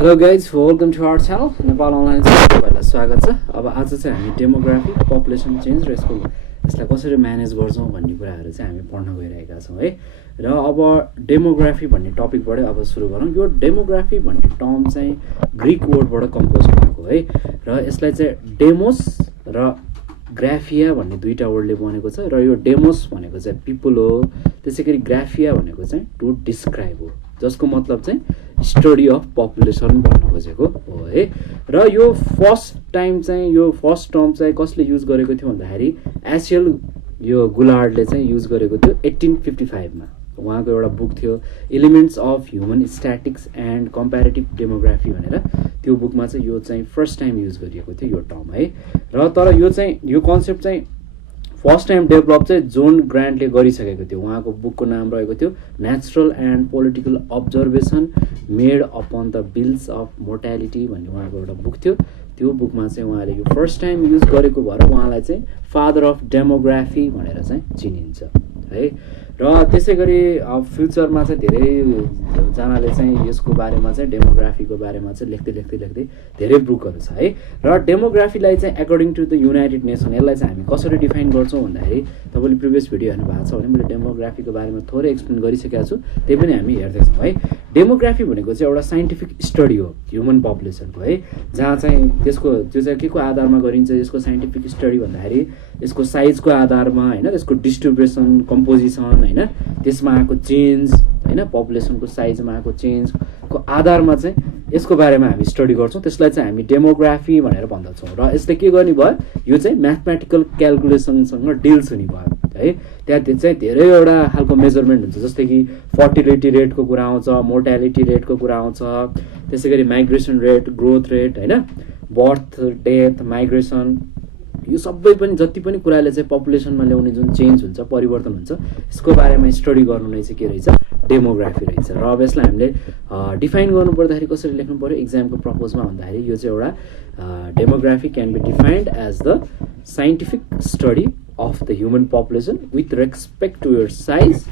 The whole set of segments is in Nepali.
Hello guys welcome to our channel Nepal online तपाईँहरूलाई स्वागत छ। अब आज चाहिँ हामी डेमोग्राफी पपुलेसन चेन्ज र यसलाई कसरी म्यानेज गर्छौँ भन्ने कुराहरू चाहिँ हामी पढ्न गइरहेका छौँ है। र अब डेमोग्राफी भन्ने टपिकबाटै अब सुरु गरौँ। यो डेमोग्राफी भन्ने टर्म चाहिँ ग्रिक वर्डबाट कम्पोज भएको है र यसलाई चाहिँ डेमोस र ग्राफिया भन्ने दुईवटा वर्डले बनेको छ। र यो डेमोस भनेको चाहिँ पिपल हो, त्यसै गरी ग्राफिया भनेको चाहिँ टु डिस्क्राइब हो, जसको मतलब चाहिँ स्टडी अफ पपुलेसन भन्न खोजेको हो है। र यो फर्स्ट टर्म चाहिँ कसले युज गरेको थियो भन्दाखेरि एसियल यो गुलार्डले चाहिँ युज गरेको थियो 1855 मा। उहाँको एउटा बुक थियो elements of human statics and comparative demography भनेर, त्यो बुकमा चाहिँ यो चाहिँ फर्स्ट टाइम युज गरिएको थियो यो टर्म है। र तर यो कन्सेप्ट चाहिँ फर्स्ट टाइम डेभलप चाहिँ जोन ग्रान्टले गरिसकेको थियो। उहाँको बुकको नाम रहेको थियो natural and political observation made upon the bills of mortality भन्ने उहाँको एउटा बुक थियो। त्यो बुकमा चाहिँ उहाँले यो फर्स्ट टाइम युज गरेको भएर उहाँलाई चाहिँ फादर अफ डेमोग्राफी भनेर चाहिँ चिनिन्छ है। र त्यसै गरी अब फ्युचरमा चाहिँ धेरैजनाले चाहिँ यसको बारेमा चाहिँ डेमोग्राफीको बारेमा चाहिँ लेख्दै धेरै बुकहरू छ है। र डेमोग्राफीलाई चाहिँ according to the United Nation यसलाई चाहिँ हामी कसरी डिफाइन गर्छौँ भन्दाखेरि तपाईँले प्रिभियस भिडियो हेर्नु भएको छ भने मैले डेमोग्राफीको बारेमा थोरै एक्सप्लेन गरिसकेको छु, त्यही पनि हामी हेर्दैछौँ है। डेमोग्राफी भनेको चाहिँ एउटा साइन्टिफिक स्टडी हो ह्युमन पपुलेसनको है, जहाँ चाहिँ त्यो चाहिँ के को आधारमा गरिन्छ यसको साइन्टिफिक स्टडी भन्दाखेरि यसको साइजको आधारमा होइन, यसको डिस्ट्रिब्युसन कम्पोजिसन होइन, त्यसमा आएको चेन्ज होइन, पपुलेसनको साइजमा आएको चेन्जको आधारमा चाहिँ यसको बारेमा हामी स्टडी गर्छौँ। त्यसलाई चाहिँ हामी डेमोग्राफी भनेर भन्दछौँ। र यसले के गर्ने भयो, यो चाहिँ म्याथमेटिकल क्यालकुलेसनसँग डिल्स हुने भयो है। त्यहाँ चाहिँ धेरैवटा खालको मेजरमेन्ट हुन्छ, जस्तै कि फर्टिलिटी रेटको कुरा आउँछ, मोर्टालिटी रेटको कुरा आउँछ, त्यसै गरी माइग्रेसन रेट, ग्रोथ रेट होइन, बर्थ डेथ माइग्रेसन, यो सबै पनि जति पनि कुराले चाहिँ पपुलेसनमा ल्याउने जुन चेन्ज हुन्छ, परिवर्तन हुन्छ, यसको बारेमा स्टडी गर्नु नै चाहिँ के रहेछ, डेमोग्राफी रहेछ। र अब यसलाई हामीले डिफाइन गर्नु पर्दाखेरि कसरी लेख्नु पर्यो इक्जामको प्रपोजमा भन्दाखेरि यो चाहिँ एउटा demography can be defined as the scientific study of the human population with respect to your size,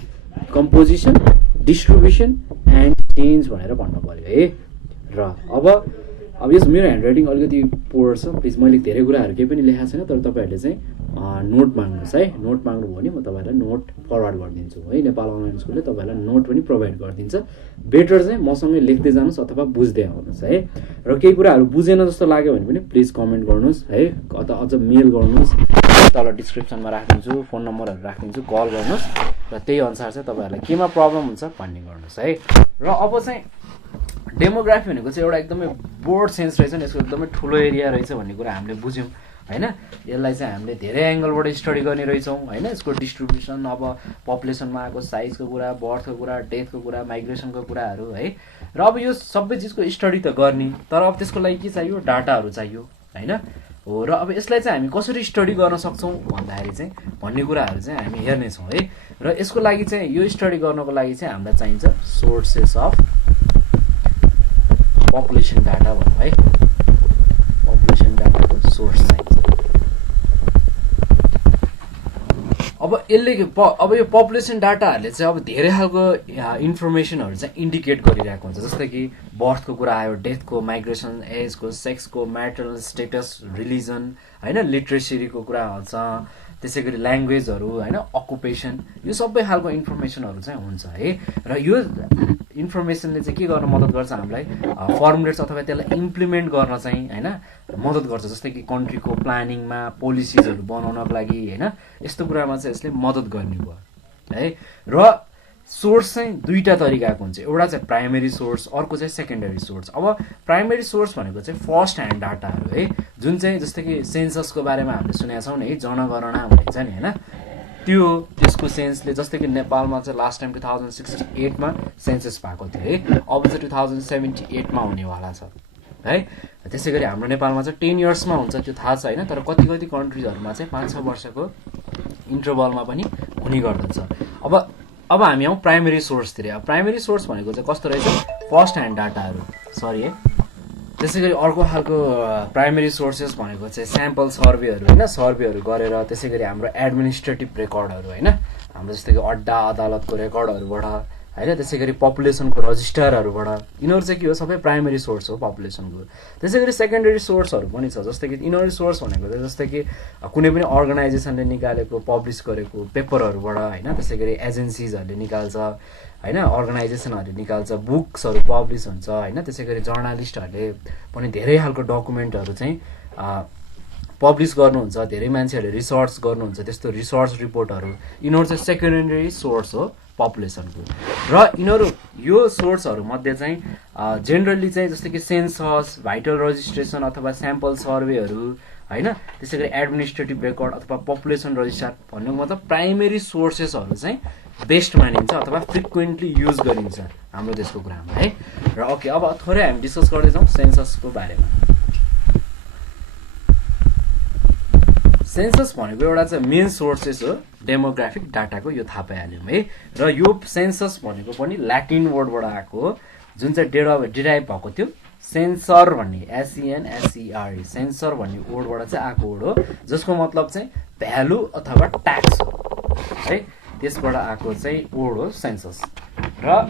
composition, distribution and change भनेर भन्नु पर्यो है। र अब यस मेरो ह्यान्ड राइटिङ अलिकति पोर छ, प्लिज मैले धेरै कुराहरू केही पनि लेखाएको छैन, तर तपाईँहरूले चाहिँ नोट माग्नुहोस् है। नोट माग्नुभयो भने म तपाईँहरूलाई नोट फरवर्ड गरिदिन्छु है। नेपाल अनलाइन स्कुलले तपाईँहरूलाई नोट पनि प्रोभाइड गरिदिन्छ। बेटर चाहिँ मसँगै लेख्दै जानुहोस् अथवा बुझ्दै आउनुहोस् है। र केही कुराहरू बुझेन जस्तो लाग्यो भने पनि प्लिज कमेन्ट गर्नुहोस् है, अझ मेल गर्नुहोस्, तल डिस्क्रिप्सनमा राखिदिन्छु, फोन नम्बरहरू राखिदिन्छु, कल गर्नुहोस् र त्यही अनुसार चाहिँ तपाईँहरूलाई केमा प्रब्लम हुन्छ भन्ने गर्नुहोस् है। र अब चाहिँ डेमोग्राफी भनेको चाहिँ एउटा एकदमै ब्रोड सेन्स रहेछ नि, यसको एकदमै ठुलो एरिया रहेछ भन्ने कुरा हामीले बुझ्यौँ होइन। यसलाई चाहिँ हामीले धेरै एङ्गलबाट स्टडी गर्ने रहेछौँ होइन। यसको डिस्ट्रिब्युसन, अब पपुलेसनमा आएको साइजको कुरा, बर्थको कुरा, डेथको कुरा, माइग्रेसनको कुराहरू है। र अब यो सबै चिजको स्टडी त गर्ने, तर अब त्यसको लागि के चाहियो, डाटाहरू चाहियो होइन हो। र अब यसलाई चाहिँ हामी कसरी स्टडी गर्न सक्छौँ भन्दाखेरि चाहिँ भन्ने कुराहरू चाहिँ हामी हेर्नेछौँ है। र यसको लागि चाहिँ यो स्टडी गर्नको लागि चाहिँ हामीलाई चाहिन्छ सोर्सेस अफ पपुलेसन डाटा भनौँ है। पपुलेसन डाटाको सोर्स चाहिन्छ। अब यो पपुलेसन डाटाहरूले चाहिँ अब धेरै खालको इन्फर्मेसनहरू चाहिँ इन्डिकेट गरिरहेको हुन्छ, जस्तै कि बर्थको कुरा आयो, डेथको, माइग्रेसन, एजको, सेक्सको, म्याटरनल स्टेटस, रिलिजन होइन, लिट्रेसीको कुरा आउँछ, त्यसै गरी ल्याङ्ग्वेजहरू होइन, अकुपेसन, यो सबै खालको इन्फर्मेसनहरू चाहिँ हुन्छ है। र यो इन्फर्मेसनले चाहिँ के गर्न मद्दत गर्छ हामीलाई, फर्मुलेट्स अथवा त्यसलाई इम्प्लिमेन्ट गर्न चाहिँ होइन मद्दत गर्छ, जस्तै कि कन्ट्रीको प्लानिङमा, पोलिसिजहरू बनाउनको लागि होइन, यस्तो कुरामा चाहिँ यसले मद्दत गर्ने भयो है। र सोर्स चाहिँ दुईवटा तरिकाको हुन्छ, एउटा चाहिँ प्राइमेरी सोर्स, अर्को चाहिँ सेकेन्डरी सोर्स। अब प्राइमेरी सोर्स भनेको चाहिँ फर्स्ट ह्यान्ड डाटाहरू है, जुन चाहिँ जस्तै कि सेन्ससको बारेमा हामीले सुनेका छौँ नि है, जनगणना भनिन्छ नि होइन, त्यसको सेन्सले, जस्तै कि नेपालमा चाहिँ लास्ट टाइम 2068 मा सेन्सस भएको थियो है, अब चाहिँ 2078 मा हुनेवाला छ है। त्यसै गरी हाम्रो नेपालमा चाहिँ 10 इयर्समा हुन्छ, त्यो थाहा छ होइन, तर कति कन्ट्रिजहरूमा चाहिँ 5-6 वर्षको इन्टरभलमा पनि हुने गर्दछ। अब हामी आउँ प्राइमेरी सोर्सतिर। अब प्राइमेरी सोर्स भनेको चाहिँ कस्तो रहेछ, फर्स्ट ह्यान्ड डाटाहरू सरी है। त्यसै गरी अर्को खालको प्राइमेरी सोर्सेस भनेको चाहिँ स्याम्पल सर्वेहरू होइन, सर्वेहरू गरेर, त्यसै गरी हाम्रो एडमिनिस्ट्रेटिभ रेकर्डहरू होइन, हाम्रो जस्तै कि अड्डा अदालतको रेकर्डहरूबाट हैन। त्यसैगरी पपुलेसनको रजिस्टरहरुबाट यिनीहरु चाहिँ के हो सबै प्राइमरी सोर्स हो पपुलेसनको। त्यसैगरी सेकेन्डरी सोर्सहरु पनि छ जस्तै कि इनर सोर्स भनेको चाहिँ जस्तै कि कुनै पनि अर्गनाइजेसनले निकालेको पब्लिश गरेको पेपरहरुबाट हैन। त्यसैगरी एजेन्सीजहरुले निकाल्छ हैन, अर्गनाइजेसनहरुले निकाल्छ, बुक्सहरु पब्लिश हुन्छ हैन। त्यसैगरी जर्नलिस्टहरुले पनि धेरै खालको डकुमेन्टहरु चाहिँ पब्लिश गर्नुहुन्छ, धेरै मान्छेहरुले रिसर्च गर्नुहुन्छ, त्यस्तो रिसर्च रिपोर्टहरु यिनीहरु चाहिँ सेकेन्डरी सोर्स हो पपुलेसनको। र यिनीहरु यो सोर्सहरु मध्ये चाहिँ जेनरली चाहिँ जस्तै कि सेन्सस, भाइटल रजिस्ट्रेसन अथवा स्याम्पल सर्वेहरु हैन। त्यसैगरी एडमिनिस्ट्रेटिभ रेकर्ड अथवा पपुलेसन रजिस्टर भन्नुको मतलब प्राइमरी सोर्सेसहरु चाहिँ बेस्ट मानिन्छ अथवा फ्रिक्वेन्टली युज गरिन्छ हाम्रो देशको कुरामा है। र ओके, अब थोरै हामी डिस्कस गर्दै जाउँ सेन्ससको बारेमा। सेन्सस भनेको एउटा चाहिँ मेन सोर्सेस हो डेमोग्राफिक डाटाको, यो थाहा पाइहाल्यौँ है। र यो सेन्सस भनेको पनि ल्याटिन वर्डबाट आएको हो जुन चाहिँ डिराइभ भएको थियो सेन्सर भन्ने SENSER सेन्सर भन्ने वर्डबाट चाहिँ आएको वर्ड हो जसको मतलब चाहिँ भ्यालु अथवा ट्याक्स हो है। त्यसबाट आएको चाहिँ वर्ड हो सेन्सस। र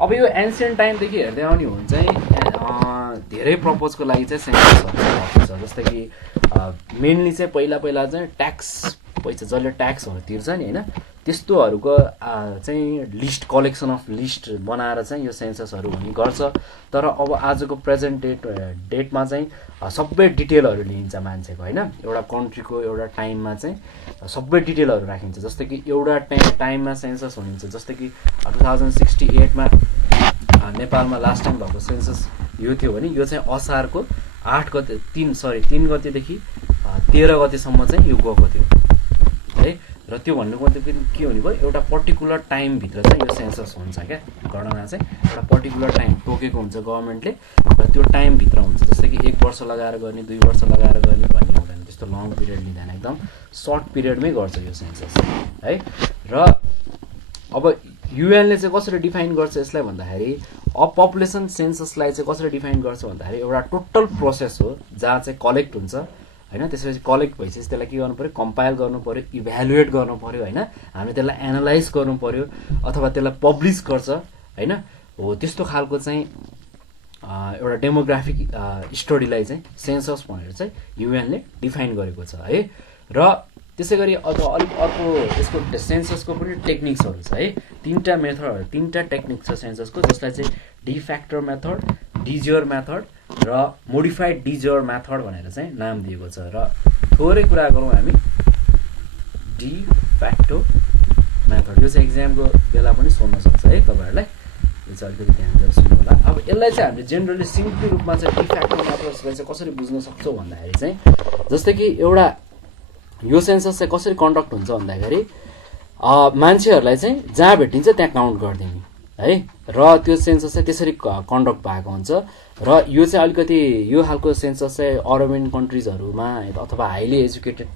अब यो एन्सियन्ट टाइमदेखि हेर्दै आउने हो भने चाहिँ धेरै पर्पजको लागि चाहिँ सेन्ससहरु छ। जस्तै कि मेनली चाहिँ पहिला चाहिँ ट्याक्स पैसा जसले ट्याक्सहरु तिर्छ नि हैन, त्यस्तोहरुको चाहिँ लिस्ट कलेक्सन अफ लिस्ट बनाएर चाहिँ यो सेन्ससहरु हुने गर्छ। तर अब आजको प्रेजेन्ट डेटमा चाहिँ सबै डिटेलहरु लिइन्छ मान्छेको हैन। एउटा कन्ट्रीको एउटा टाइममा चाहिँ सबै डिटेलहरु राखिन्छ। जस्तै कि एउटा टाइममा सेन्सस हुन्छ, जस्तै कि 2068 मा नेपालमा लास्ट टाइम भएको सेन्सस यो थियो भने यो चाहिँ असारको 3 गतेदेखि 13 गतेसम्म चाहिँ यो गएको थियो है। र त्यो भन्नुको मतलब के हुने भयो, एउटा पर्टिकुलर टाइम भित्र चाहिँ यो सेन्सस हुन्छ क्या। गणना चाहिँ एउटा पर्टिकुलर टाइम तोकेको हुन्छ गभर्नमेन्टले र त्यो टाइम भित्र हुन्छ। जस्तै कि 1 वर्ष लगाएर गर्ने, 2 वर्ष लगाएर गर्ने भन्ने हुँदैन, त्यस्तो लङ पिरियड लिँदैन, एकदम सर्ट पिरियडमै गर्छ यो सेन्सस है। र अब युएनले चाहिँ कसरी डिफाइन गर्छ यसलाई भन्दाखेरि पपुलेसन सेन्ससलाई चाहिँ कसरी डिफाइन गर्छ भन्दाखेरि एउटा टोटल प्रोसेस हो जहाँ चाहिँ कलेक्ट हुन्छ हैन। त्यसपछि कलेक्ट भइसकेपछि त्यसलाई के गर्नु पर्यो, कम्पाइल गर्नु पर्यो, इभ्यालुएट गर्नु पर्यो हैन। हामीले त्यसलाई एनालाइज गर्नु पर्यो अथवा त्यसलाई पब्लिस गर्छ हैन। हो त्यस्तो खालको चाहिँ एउटा डेमोग्राफिक स्टडीलाई चाहिँ सेन्सस भनेर चाहिँ युएनले डिफाइन गरेको छ है। र त्यसैगरी अब अलिक अर्को यसको सेन्ससको पनि टेक्निक्सहरु छ है। तीनटा टेक्निक छ सेन्ससको, जसलाई चाहिँ डिफ्याक्टर मेथड, डिज्योर मेथड र मोडिफाइड डिज्योर मेथड भनेर चाहिँ नाम दिएको छ। र थोरै कुरा गरौँ हामी डिफ्याक्टो मेथड। यो चाहिँ एक्जामको बेला पनि सोध्न सक्छ है तपाईहरुलाई, यो चाहिँ अलिकति ध्यान दिएर सुन्नु होला। अब यसलाई चाहिँ हामीले जेनरली सिम्पली रूपमा चाहिँ डिफ्याक्टो मेथडलाई चाहिँ कसरी बुझ्न सक्छौं भन्दाखेरि चाहिँ जस्तै कि एउटा यो सेन्सस चाहिँ कसरी कन्डक्ट हुन्छ भन्दाखेरि मान्छेहरुलाई चाहिँ जहाँ भेटिन्छ त्यहाँ काउन्ट गरिदिने है। र त्यो सेन्सस चाहिँ त्यसरी कन्डक्ट भएको हुन्छ। र यो चाहिँ अलिकति यो खालको सेन्सस चाहिँ अरबियन कन्ट्रीजहरुमा अथवा हाइली एजुकेटेड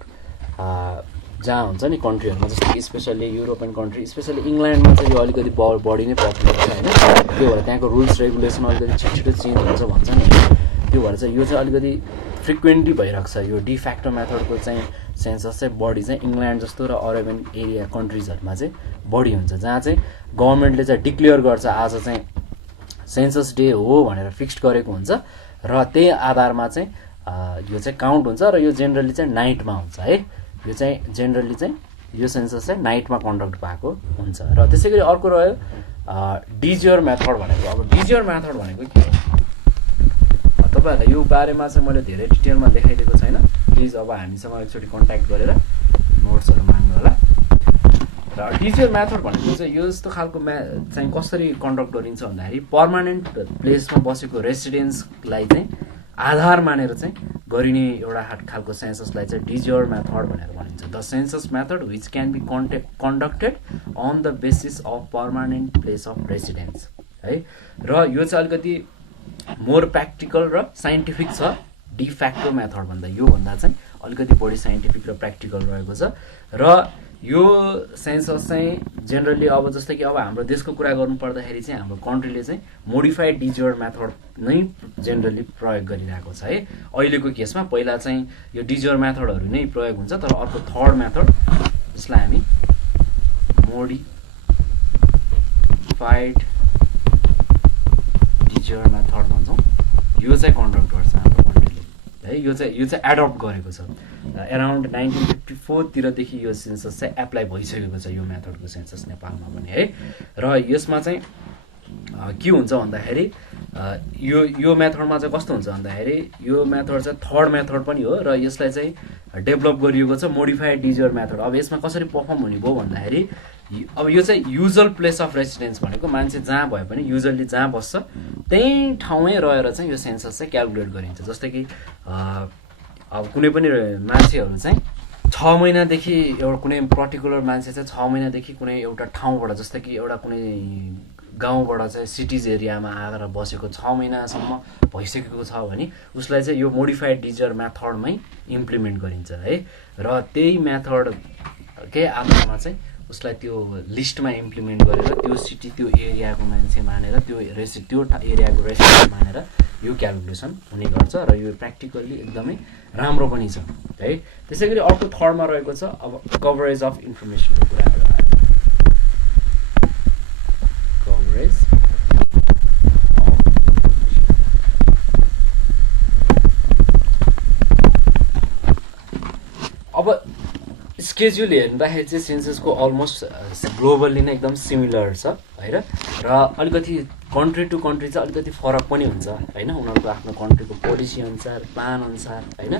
जहाँ हुन्छ नि कन्ट्रीहरुमा, जस्तै कि स्पेशली युरोपियन कन्ट्री, स्पेशली इंग्ल्यान्डमा चाहिँ यो अलिकति बढी नै पपुलर छ हैन। त्यो भएर त्यहाँको रुल्स रेगुलेसन अलिकति छिटो चेन्ज हुन्छ भन्छ नि। त्यो भएर चाहिँ यो चाहिँ अलिकति फ्रिक्वेन्टली भइरहेको छ। यो डिफ्याक्टो मेथडको चाहिँ सेन्सस चाहिँ बढी चाहिँ इंग्ल्यान्ड जस्तो र अरेबियन एरिया कन्ट्रीजहरुमा चाहिँ बढी हुन्छ, जहाँ चाहिँ गभर्नमेन्टले चाहिँ डिक्लेयर गर्छ आज चाहिँ सेन्सस डे हो भनेर फिक्स्ड गरेको हुन्छ र त्यही आधारमा चाहिँ यो चाहिँ काउन्ट हुन्छ। र यो जेनरली चाहिँ नाइटमा हुन्छ है। यो चाहिँ जेनरली चाहिँ यो सेन्सस चाहिँ नाइटमा कन्डक्ट भएको हुन्छ। र त्यसैगरी अर्को रह्यो डिज्योर मेथड भनेको। अब डिज्योर मेथड भनेको के हो तपाईहरुलाई यो बारेमा चाहिँ मैले धेरै डिटेलमा देखाइदिएको छैन। प्लिज अब हामीसँग एकचोटी कन्ट्याक्ट गरेर नोट्सहरु माग्नु होला। र डिज्योर मेथड भनेको चाहिँ यो जस्तो खालको चाहिँ कसरी कन्डक्ट गरिन्छ भन्दाखेरि पर्मानेन्ट प्लेसमा बसेको रेसिडेन्सलाई चाहिँ आधार मानेर चाहिँ गरिने एउटा खालको सेन्ससलाई चाहिँ डिज्योर मेथड भनेर भनिन्छ। The census method which can be conducted on the basis of permanent place of residence है। र यो चाहिँ अलिकति मोर प्र्याक्टिकल र साइन्टिफिक छ डिफ्याक्टो मेथड भन्दा। यो भन्दा चाहिँ अलिकति बढी साइन्टिफिक र प्र्याक्टिकल रहेको छ। र यो सेन्सस चाहिँ जेनरली अब जस्तै कि अब हाम्रो देशको कुरा गर्नु पर्दाखेरि चाहिँ हाम्रो कन्ट्रीले चाहिँ मोडिफाइड डिज्योर मेथड नै जेनरली प्रयोग गरिरहेको छ है अहिलेको केसमा। पहिला चाहिँ यो डिज्योर मेथडहरु नै प्रयोग हुन्छ, तर अर्को थर्ड मेथड जसलाई हामी मोडिफाइड डिजर मेथड भन्छौँ, यो चाहिँ कन्डक्ट गर्छ हाम्रो कन्ट्रीले है। यो चाहिँ एडप्ट गरेको छ एराउन्ड 1954 तिरदेखि यो सेन्सस चाहिँ एप्लाई भइसकेको छ, यो मेथडको सेन्सस नेपालमा पनि है। र यसमा चाहिँ के हुन्छ भन्दाखेरि यो मेथडमा चाहिँ कस्तो हुन्छ भन्दाखेरि यो मेथड चाहिँ थर्ड मेथड पनि हो र यसलाई चाहिँ डेभलप गरिएको छ मोडिफाइड डिजर मेथड। अब यसमा कसरी पर्फर्म हुने भयो भन्दाखेरि अब यो चाहिँ युजल प्लेस अफ रेसिडेन्स भनेको मान्छे जहाँ भए पनि युजल्ली जहाँ बस्छ त्यही ठाउँमै रहेर चाहिँ यो सेन्सस चाहिँ क्यालकुलेट गरिन्छ। जस्तै कि अब कुनै पनि मान्छेहरू चाहिँ 6 महिनादेखि एउटा कुनै पर्टिकुलर मान्छे चाहिँ 6 महिनादेखि कुनै एउटा ठाउँबाट, जस्तै कि एउटा कुनै गाउँबाट चाहिँ सिटिज एरियामा आएर बसेको 6 महिनासम्म भइसकेको छ भने उसलाई चाहिँ यो मोडिफाइड डिजर मेथडमै इम्प्लिमेन्ट गरिन्छ है। र त्यही मेथडकै आधारमा चाहिँ उसलाई त्यो लिस्टमा इम्प्लिमेन्ट गरेर त्यो सिटी त्यो एरियाको मान्छे मानेर त्यो एरियाको रेसिडेन्ट मानेर यो क्यालकुलेसन हुने गर्छ र यो प्र्याक्टिकल्ली एकदमै राम्रो पनि छ है। त्यसै गरी अर्को थर्डमा रहेको छ अब कभरेज अफ इन्फर्मेसनको कुराहरू आयो। कभरेज अब स्केड्युल हेर्दाखेरि चाहिँ सेन्ससको अलमोस्ट ग्लोबल्ली नै एकदम सिमिलर छ है। र अलिकति कन्ट्री टु कन्ट्री चाहिँ अलिकति फरक पनि हुन्छ होइन, उनीहरूको आफ्नो कन्ट्रीको पोलिसी अनुसार प्लान अनुसार होइन।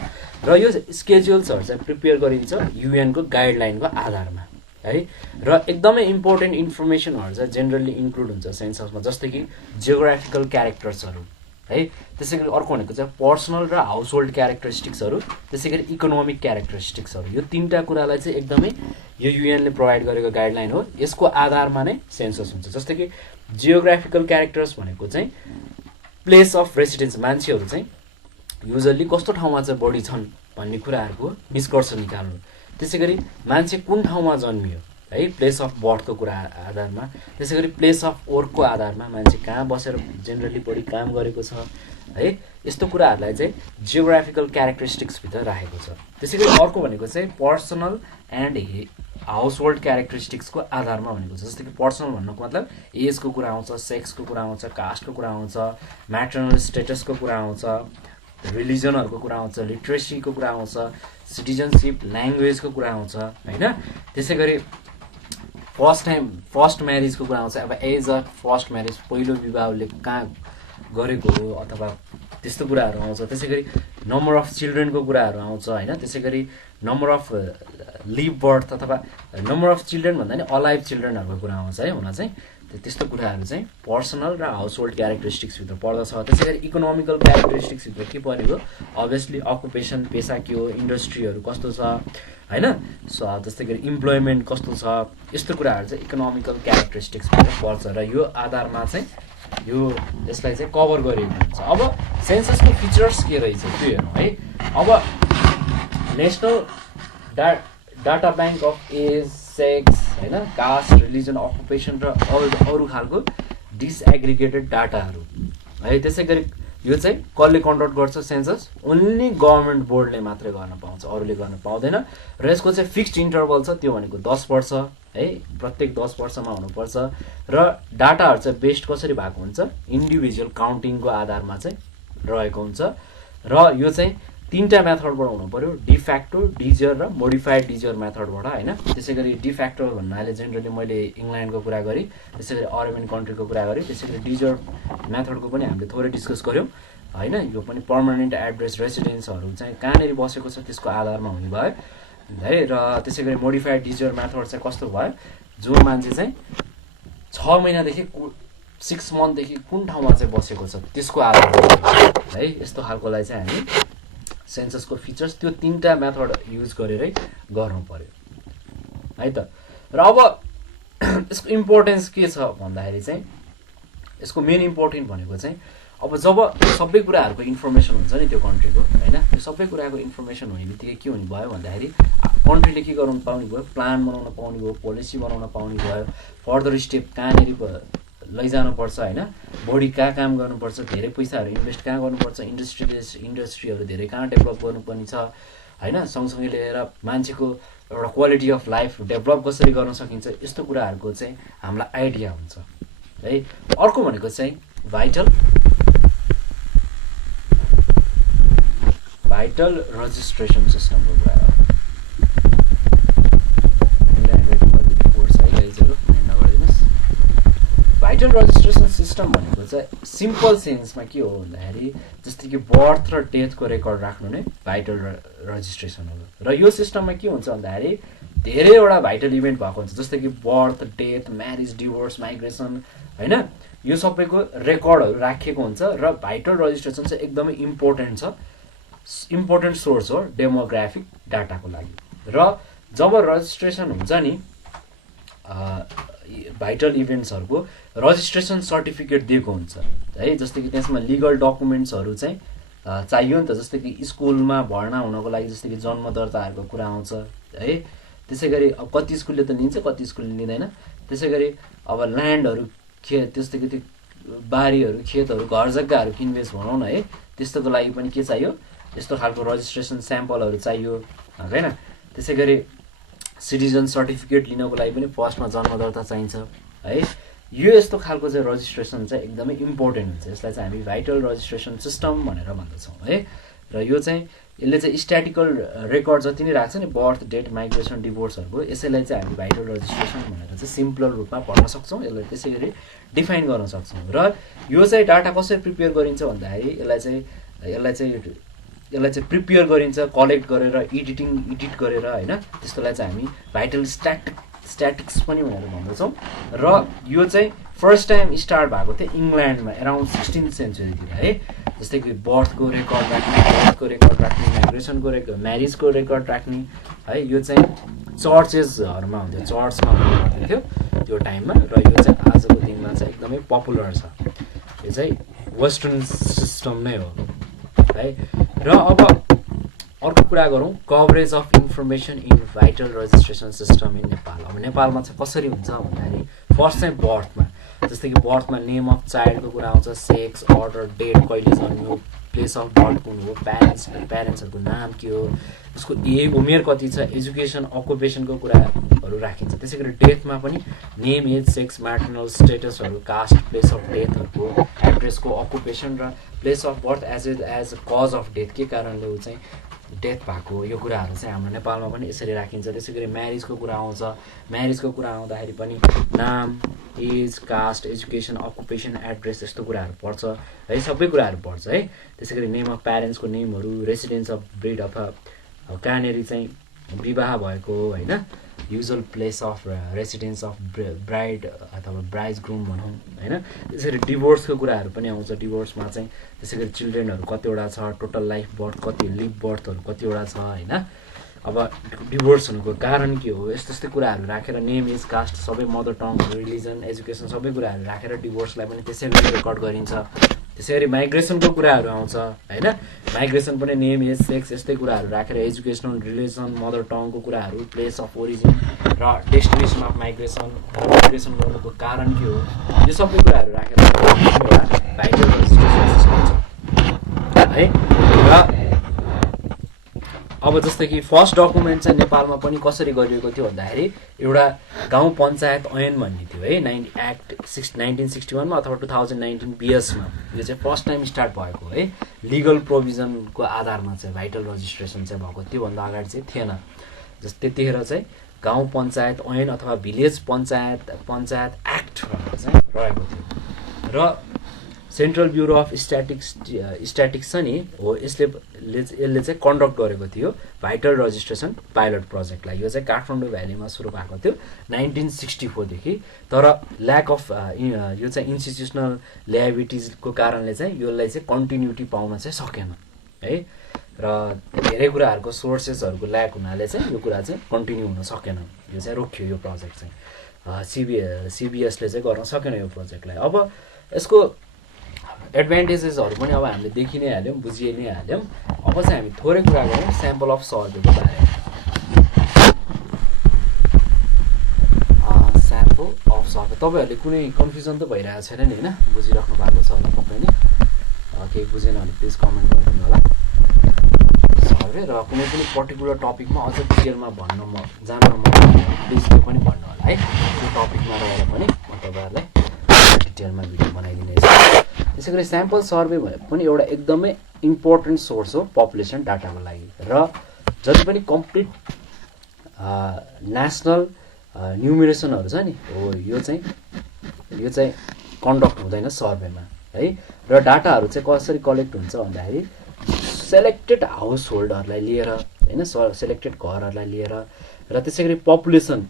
र यो स्केड्युल्सहरू चाहिँ प्रिपेयर गरिन्छ युएनको गाइडलाइनको आधारमा है। र एकदमै इम्पोर्टेन्ट इन्फर्मेसनहरू चाहिँ जेनरली इन्क्लुड हुन्छ सेन्ससमा, जस्तै कि जियोग्राफिकल क्यारेक्टर्सहरू है। त्यसै गरी अर्को भनेको चाहिँ पर्सनल र हाउस होल्ड क्यारेक्टरिस्टिक्सहरू, त्यसै गरी इकोनोमिक क्यारेक्टरिस्टिक्सहरू। यो तिनवटा कुरालाई चाहिँ एकदमै यो युएनले प्रोभाइड गरेको गाइडलाइन हो, यसको आधारमा नै सेन्सस हुन्छ। जस्तै कि जियोग्राफिकल क्यारेक्टर्स भनेको चाहिँ प्लेस अफ रेसिडेन्स, मान्छेहरू चाहिँ युजल्ली कस्तो ठाउँमा चाहिँ बढी छन् भन्ने कुराहरूको निष्कर्ष निकाल्नु। त्यसै गरी मान्छे कुन ठाउँमा जन्मियो है, प्लेस अफ बर्थको कुरा आधारमा। त्यसै गरी प्लेस अफ वर्कको आधारमा मान्छे कहाँ बसेर जेनरली बढी काम गरेको छ है। यस्तो कुराहरूलाई चाहिँ जियोग्राफिकल क्यारेक्टरिस्टिक्सभित्र राखेको छ। त्यसै गरी अर्को भनेको चाहिँ पर्सनल एन्ड हाउस होल्ड क्यारेक्टरिस्टिक्सको आधारमा भनेको छ। जस्तै कि पर्सनल भन्नुको मतलब एजको कुरा आउँछ, सेक्सको कुरा आउँछ, कास्टको कुरा आउँछ, म्याटर्नल स्टेटसको कुरा आउँछ, रिलिजनहरूको कुरा आउँछ, लिट्रेसीको कुरा आउँछ, सिटिजनसिप ल्याङ्ग्वेजको कुरा आउँछ होइन। त्यसै गरी फर्स्ट म्यारिजको कुरा आउँछ। अब एज अफ फर्स्ट म्यारिज, पहिलो विवाहले कहाँ गरेको हो अथवा त्यस्तो कुराहरू आउँछ। त्यसै गरी नम्बर अफ चिल्ड्रेनको कुराहरू आउँछ होइन। त्यसै गरी नम्बर अफ लिभ बर्थ अथवा नम्बर अफ चिल्ड्रेन भन्दा नि अलाइभ चिल्ड्रेनहरूको कुरा आउँछ है। हुन चाहिँ त्यस्तो कुराहरू चाहिँ पर्सनल र हाउस होल्ड क्यारेक्टरिस्टिक्सभित्र पर्दछ। त्यसै गरी इकोनोमिकल क्यारेक्टरिस्टिक्सभित्र के परेको, अभियसली अकुपेसन, पेसा के हो, इन्डस्ट्रीहरू कस्तो छ होइन, जस्तै गरी इम्प्लोइमेन्ट कस्तो छ, यस्तो कुराहरू चाहिँ इकोनोमिकल क्यारेक्टरिस्टिक्सभित्र पर्छ। र यो आधारमा चाहिँ यसलाई चाहिँ कभर गरिएको हुन्छ। अब सेन्ससको फिचर्स के रहेछ त्यो हेरौँ है। अब national data bank of age, sex होइन, कास्ट, रिलिजन, अकुपेसन र अरू खालको डिसएग्रिगेटेड डाटाहरू है। त्यसै गरी यो चाहिँ कसले कन्डक्ट गर्छ सेन्सस, ओन्ली गभर्मेन्ट बोर्डले मात्रै गर्न पाउँछ, अरूले गर्न पाउँदैन। र यसको चाहिँ फिक्स्ड इन्टरभल छ, त्यो भनेको 10 वर्ष है, प्रत्येक 10 वर्षमा हुनुपर्छ। र डाटाहरू चाहिँ बेस्ड कसरी भएको हुन्छ, इन्डिभिजुअल काउन्टिङको आधारमा चाहिँ रहेको हुन्छ। र यो चाहिँ तीनटा मेथडबाट हुनु पर्यो, डिफ्याक्टो, डिजर र मोडिफाइड डिजर मेथडबाट होइन। त्यसै गरी डिफ्याक्टो भन्नाले जेनरली मैले इङ्ल्यान्डको कुरा गरेँ, त्यसै गरी अरेबियन कन्ट्रीको कुरा गरेँ। त्यसै गरी डिजर मेथडको पनि हामीले थोरै डिस्कस गऱ्यौँ होइन। यो पनि पर्मानेन्ट एड्रेस रेसिडेन्सहरू चाहिँ कहाँनिर बसेको छ त्यसको आधारमा हुने भयो है। र त्यसै गरी मोडिफाइड डिजर मेथड चाहिँ कस्तो भयो, जो मान्छे चाहिँ 6 महिनादेखि 6 मन्थदेखि कुन ठाउँमा चाहिँ बसेको छ त्यसको आधारमा है। यस्तो खालकोलाई चाहिँ हामी सेन्ससको फिचर्स त्यो तीनटा मेथड युज गरेरै गर्नु पर्यो है त। र अब यसको इम्पोर्टेन्स के छ भन्दाखेरि चाहिँ यसको मेन इम्पोर्टेन्ट भनेको चाहिँ अब जब सबै कुराहरूको इन्फर्मेसन हुन्छ नि त्यो कन्ट्रीको होइन, यो सबै कुराको इन्फर्मेसन हुने बित्तिकै के हुने भयो भन्दाखेरि कन्ट्रीले के गराउनु पाउने भयो, प्लान बनाउन पाउने भयो, पोलिसी बनाउन पाउने भयो, फर्दर स्टेप कहाँनिर लैजानुपर्छ होइन, बढी कहाँ काम गर्नुपर्छ, धेरै पैसाहरू इन्भेस्ट कहाँ गर्नुपर्छ, इन्डस्ट्रीहरू धेरै कहाँ डेभलप गर्नुपर्ने छ होइन। सँगसँगै लिएर मान्छेको एउटा क्वालिटी अफ लाइफ डेभलप कसरी गर्न सकिन्छ, यस्तो कुराहरूको चाहिँ हामीलाई आइडिया हुन्छ है। अर्को भनेको चाहिँ भाइटल रजिस्ट्रेसन सिस्टमको कुरा हो। भाइटल रजिस्ट्रेसन सिस्टम भनेको चाहिँ सिम्पल सेन्समा के हो भन्दाखेरि जस्तै कि बर्थ र डेथको रेकर्ड राख्नु नै भाइटल रजिस्ट्रेसन हो। र यो सिस्टममा के हुन्छ भन्दाखेरि धेरैवटा भाइटल इभेन्ट भएको हुन्छ, जस्तै कि birth, death, marriage, divorce, migration होइन, यो सबैको रेकर्डहरू राखिएको हुन्छ। र भाइटल रजिस्ट्रेसन चाहिँ एकदमै इम्पोर्टेन्ट छ, इम्पोर्टेन्ट सोर्स हो डेमोग्राफिक डाटाको लागि। र जब रजिस्ट्रेसन हुन्छ नि भाइटल इभेन्ट्सहरूको रजिस्ट्रेसन सर्टिफिकेट दिएको हुन्छ है, जस्तै कि त्यसमा लिगल डकुमेन्ट्सहरू चाहिँ चाहियो नि त, जस्तै कि स्कुलमा भर्ना हुनको लागि जस्तै कि जन्म दर्ताहरूको कुरा आउँछ है। त्यसै गरी अब कति स्कुलले त लिन्छ, कति स्कुलले लिँदैन। त्यसै गरी अब ल्यान्डहरू त्यस्तै कि त्यो बारीहरू, खेतहरू, घर जग्गाहरू किनबेच भनौँ न है, त्यस्तोको लागि पनि के चाहियो, यस्तो खालको रजिस्ट्रेसन स्याम्पलहरू चाहियो होइन। त्यसै गरी सिटिजन सर्टिफिकेट लिनको लागि पनि फर्स्टमा जन्म दर्ता चाहिन्छ है। यो यस्तो खालको चाहिँ रजिस्ट्रेसन चाहिँ एकदमै इम्पोर्टेन्ट हुन्छ। यसलाई चाहिँ हामी भाइटल रजिस्ट्रेसन सिस्टम भनेर भन्दछौँ है। र यो चाहिँ यसले चाहिँ स्ट्याटिकल रेकर्ड जति नै राख्छ नि बर्थ, डेट, माइग्रेसन, डिभोर्सहरूको, यसैलाई चाहिँ हामी भाइटल रजिस्ट्रेसन भनेर चाहिँ सिम्पल रूपमा पढ्न सक्छौँ। यसलाई त्यसै गरी डिफाइन गर्न सक्छौँ। र यो चाहिँ डाटा कसरी प्रिपेयर गरिन्छ भन्दाखेरि यसलाई चाहिँ प्रिपेयर गरिन्छ, कलेक्ट गरेर, एडिट गरेर होइन। त्यस्तोलाई चाहिँ हामी भाइटल स्ट्याटिक्स पनि भनेर भन्दछौँ। र यो चाहिँ फर्स्ट टाइम स्टार्ट भएको थियो इङ्ल्यान्डमा अराउन्ड 16th सेन्चुरीतिर है। जस्तै कि बर्थको रेकर्ड राख्ने, डेथको रेकर्ड राख्ने, माइग्रेसनको रेकर्ड, म्यारिजको रेकर्ड राख्ने है। यो चाहिँ चर्चेसहरूमा हुन्थ्यो, चर्चमा हुन्थ्यो त्यो टाइममा। र यो चाहिँ आजको दिनमा चाहिँ एकदमै पपुलर छ। यो चाहिँ वेस्टर्न सिस्टम नै हो है। र अब अर्को कुरा गरौँ, coverage of information in vital registration system in Nepal. अब नेपालमा चाहिँ कसरी हुन्छ भन्दाखेरि फर्स्ट चाहिँ बर्थमा, जस्तै कि बर्थमा नेम अफ चाइल्डको कुरा आउँछ, सेक्स, अर्डर, डेट, कहिले जन्मियो, प्लेस अफ बर्थ कुन हो, प्यारेन्ट्सहरूको नाम के हो, उसको उमेर कति छ, एजुकेसन, अकुपेसनको कुराहरू राखिन्छ। त्यसै गरी डेथमा पनि नेम, एज, सेक्स, म्याटर्नल स्टेटसहरू, कास्ट, प्लेस अफ डेथहरूको, एड्रेसको, अकुपेसन र place of birth age cause of death, के कारणले ऊ चाहिँ डेथ भएको, यो कुराहरू चाहिँ हाम्रो नेपालमा पनि यसरी राखिन्छ। त्यसै गरी म्यारिजको कुरा आउँछ, म्यारिजको कुरा आउँदाखेरि पनि नाम, age, caste, education, occupation, address यस्तो कुराहरू पर्छ है, सबै कुराहरू पर्छ है। त्यसै गरी नेम अफ प्यारेन्ट्सको नेमहरू, रेसिडेन्स अफ ब्रिड अथवा कहाँनिर चाहिँ विवाह भएको होइन, usual place of residence of bride अथवा ब्राइज ग्रुम भनौँ होइन। त्यसरी डिभोर्सको कुराहरू पनि आउँछ। डिभोर्समा चाहिँ त्यसै गरी चिल्ड्रेनहरू कतिवटा छ, टोटल लाइफ बर्थ कति, लिभ बर्थहरू कतिवटा छ होइन। अब डिभोर्स हुनुको कारण के हो, यस्तो यस्तै कुराहरू राखेर नेम, एज, कास्ट सबै, मदर टङ, रिलिजन, एजुकेसन सबै कुराहरू राखेर डिभोर्सलाई पनि त्यसै गरी रेकर्ड गरिन्छ। त्यसै गरी माइग्रेसनको कुराहरू आउँछ होइन। माइग्रेसन पनि नेम, एज, सेक्स यस्तै कुराहरू राखेर एजुकेसनल, रिलिजन, मदर टङको कुराहरू, प्लेस अफ ओरिजिन र डेस्टिनेसन अफ माइग्रेसन, माइग्रेसन गर्नुको कारण के हो, यो सबै कुराहरू राखेर एउटा भाइटल रजिस्ट्रेसन सिस्टम छ है। र अब जस्तै कि फर्स्ट डकुमेन्ट चाहिँ नेपालमा पनि कसरी गरिएको थियो भन्दाखेरि एउटा गाउँ पञ्चायत ऐन भन्ने थियो है, एक्ट 1961मा अथवा 2019 BSमा। यो चाहिँ फर्स्ट टाइम स्टार्ट भएको है, लिगल प्रोभिजनको आधारमा चाहिँ भाइटल रजिस्ट्रेसन चाहिँ भएको। त्योभन्दा अगाडि चाहिँ थिएन। जस्तै त्यतिखेर चाहिँ गाउँ पञ्चायत ऐन अथवा भिलेज पञ्चायत एक्ट भनेर चाहिँ रहेको थियो। र सेन्ट्रल ब्युरो अफ स्ट्याटिक्स छ नि हो, यसले चाहिँ कन्डक्ट गरेको थियो भाइटल रजिस्ट्रेसन पाइलट प्रोजेक्टलाई। यो चाहिँ काठमाडौँ भ्यालीमा सुरु भएको थियो 1964 देखि। तर ल्याक अफ यो चाहिँ इन्स्टिट्युसनल ल्याबिलिटिजको कारणले चाहिँ यसलाई चाहिँ कन्टिन्युटी पाउन चाहिँ सकेन है। र धेरै कुराहरूको सोर्सेसहरूको ल्याक हुनाले चाहिँ यो कुरा चाहिँ कन्टिन्यू हुन सकेन, यो चाहिँ रोकियो। यो प्रोजेक्ट चाहिँ CBSले चाहिँ गर्न सकेन यो प्रोजेक्टलाई। अब यसको एडभान्टेजेसहरू पनि अब हामीले देखि नै हाल्यौँ, बुझि नै हाल्यौँ। अब चाहिँ हामी थोरै कुरा गरौँ स्याम्पल अफ सर्वेको बारेमा। स्याम्पल अफ सर्वे, तपाईँहरूले कुनै कन्फ्युजन त भइरहेको छैन नि होइन, बुझिराख्नु भएको छ होला तपाईँ नै। केही बुझेन भने प्लिज कमेन्ट गरिदिनु होला। सर्वे र कुनै पनि पर्टिकुलर टपिकमा अझ डिटेलमा जान्न मन प्लिज त्यो पनि भन्नु होला है। त्यो टपिकमा रहेर पनि म तपाईँहरूलाई डिटेलमा भिडियो बनाइदिने छु। त्यसै गरी स्याम्पल सर्वे पनि एउटा एकदमै इम्पोर्टेन्ट सोर्स हो पपुलेसन डाटाको लागि र जति पनि कम्प्लिट नेसनल न्युमेरेसनहरू छ नि हो यो चाहिँ कन्डक्ट हुँदैन सर्वेमा है। र डाटाहरू चाहिँ कसरी कलेक्ट हुन्छ भन्दाखेरि सेलेक्टेड हाउस होल्डहरूलाई लिएर होइन सेलेक्टेड घरहरूलाई लिएर र त्यसै गरी पपुलेसन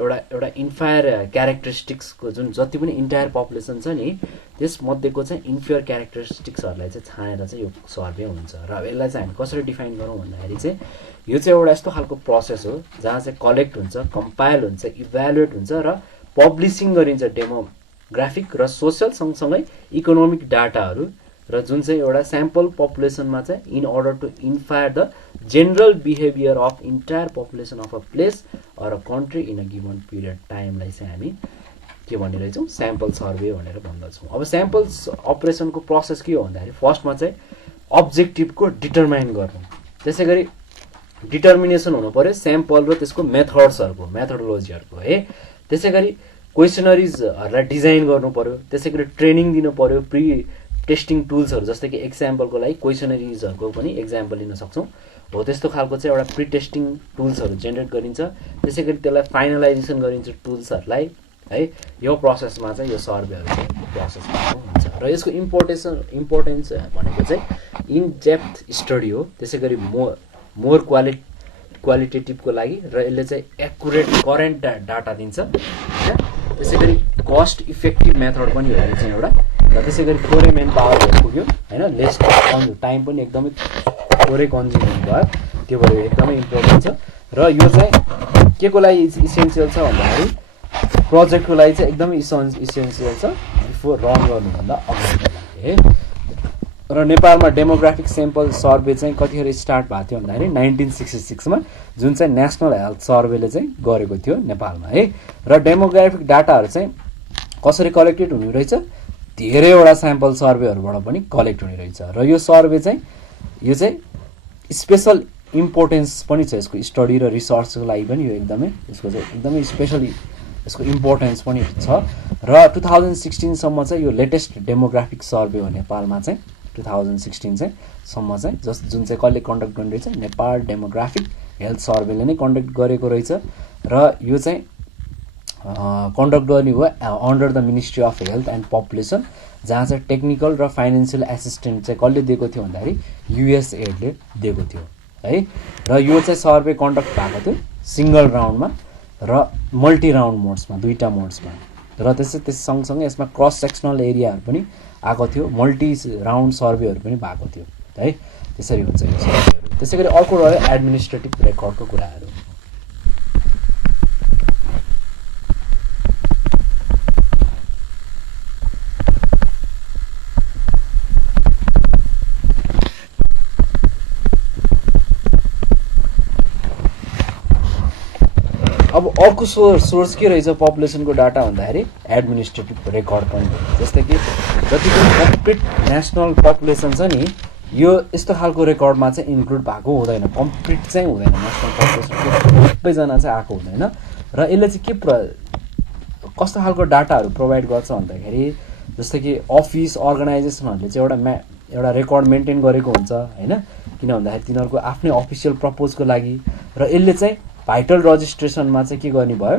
एउटा इन्फायर क्यारेक्टरिस्टिक्सको जुन जति पनि इन्टायर पपुलेसन छ नि त्यसमध्येको चाहिँ इन्फियर क्यारेक्टरिस्टिक्सहरूलाई चाहिँ छानेर चाहिँ यो सर्वे हुन्छ। र यसलाई चाहिँ हामी कसरी डिफाइन गरौँ भन्दाखेरि चाहिँ यो चाहिँ एउटा यस्तो खालको प्रोसेस हो जहाँ चाहिँ कलेक्ट हुन्छ, कम्पाइल हुन्छ, इभ्यालुएट हुन्छ र पब्लिसिङ गरिन्छ डेमोग्राफिक र सोसल सँगसँगै इकोनोमिक डाटाहरू र जुन चाहिँ एउटा स्याम्पल पपुलेसनमा चाहिँ in order to infer the general behaviour of entire population of a place or a country in a given period टाइमलाई चाहिँ हामी के भनिरहेछौँ स्याम्पल सर्वे भनेर भन्दछौँ। अब स्याम्पल अपरेसनको प्रोसेस के हो भन्दाखेरि फर्स्टमा चाहिँ अब्जेक्टिभको डिटरमाइन गर्नु, त्यसै गरी डिटर्मिनेसन हुनु पऱ्यो स्याम्पल र त्यसको मेथोडोलोजीहरूको है। त्यसै गरी क्वेसनरिजहरूलाई डिजाइन गर्नु पऱ्यो, त्यसै गरी ट्रेनिङ दिनु पऱ्यो, प्री टेस्टिङ टुल्सहरू जस्तै कि एक्जाम्पलको लागि क्वेसनरिजहरूको पनि एक्जाम्पल लिन सक्छौँ हो त्यस्तो खालको चाहिँ एउटा प्री टेस्टिङ टुल्सहरू जेनेरेट गरिन्छ। त्यसै गरी त्यसलाई फाइनलाइजेसन गरिन्छ टुल्सहरूलाई है। यो प्रोसेसमा चाहिँ यो सर्वेहरू चाहिँ प्रोसेस हुन्छ र यसको इम्पोर्टेन्स भनेको चाहिँ इन डेप्थ स्टडी हो, त्यसै गरी मोर क्वालिटेटिभको लागि र यसले चाहिँ एक्युरेट करेन्ट डाटा दिन्छ होइन। त्यसै गरी कस्ट इफेक्टिभ मेथड पनि हो यो चाहिँ एउटा र त्यसै गरी थोरै मेन पावरहरू पुग्यो होइन, लेस टाइम पनि एकदमै थोरै कन्ज्युम भयो, त्यो भएर एकदमै इम्पोर्टेन्ट छ। र यो चाहिँ के को लागि इसेन्सियल छ भन्दाखेरि प्रोजेक्टको लागि चाहिँ एकदमै इसेन्सियल छ बिफोर रन गर्नुभन्दा अगाडिको लागि है। र नेपालमा डेमोग्राफिक स्याम्पल सर्वे चाहिँ कतिखेर स्टार्ट भएको थियो भन्दाखेरि 1966मा जुन चाहिँ नेसनल हेल्थ सर्वेले चाहिँ गरेको थियो नेपालमा है। र डेमोग्राफिक डाटाहरू चाहिँ कसरी कलेक्टेड हुने रहेछ, धेरैवटा स्याम्पल सर्वेहरूबाट पनि कलेक्ट हुने रहेछ। र यो सर्वे चाहिँ यो चाहिँ स्पेसल इम्पोर्टेन्स पनि छ यसको स्टडी र रिसर्चको लागि पनि यो एकदमै यसको चाहिँ एकदमै स्पेसली यसको इम्पोर्टेन्स पनि छ। र 2016सम्म चाहिँ यो लेटेस्ट डेमोग्राफिक सर्वे हो नेपालमा चाहिँ 2016 चाहिँ सम्म चाहिँ जुन चाहिँ कसले कन्डक्ट गर्ने रहेछ नेपाल डेमोग्राफिक हेल्थ सर्वेले नै कन्डक्ट गरेको रहेछ। र यो चाहिँ कन्डक्ट गर्ने हो under the ministry of health and population, जहाँ चाहिँ टेक्निकल र फाइनेन्सियल एसिस्टेन्ट चाहिँ कसले दिएको थियो भन्दाखेरि युएसएडले दिएको थियो है। र यो चाहिँ सर्वे कन्डक्ट भएको थियो सिङ्गल राउन्डमा र मल्टी राउन्ड मोड्समा, दुईवटा मोड्समा। र त्यस सँगसँगै यसमा क्रस सेक्सनल एरियाहरू पनि आएको थियो, मल्टी राउन्ड सर्वेहरू पनि भएको थियो है। त्यसरी हुन्छ यो सर्वेहरू। त्यसै गरी अर्को रह्यो एडमिनिस्ट्रेटिभ रेकर्डको कुराहरू। अब अर्को सोर्स के रहेछ पपुलेसनको डाटा भन्दाखेरि एडमिनिस्ट्रेटिभ रेकर्ड पनि, जस्तै कि जति पनि कम्प्लिट नेसनल पपुलेसन छ नि यो यस्तो खालको रेकर्डमा चाहिँ इन्क्लुड भएको हुँदैन, कम्प्लिट चाहिँ हुँदैन, नेसनल पपुलेसनको सबैजना चाहिँ आएको हुँदैन। र यसले चाहिँ के कस्तो खालको डाटाहरू प्रोभाइड गर्छ भन्दाखेरि जस्तै कि अफिस अर्गनाइजेसनहरूले चाहिँ एउटा रेकर्ड मेन्टेन गरेको हुन्छ होइन, किन भन्दाखेरि तिनीहरूको आफ्नै अफिसियल पर्पजको लागि। र यसले चाहिँ भाइटल रजिस्ट्रेसनमा चाहिँ के गर्ने भयो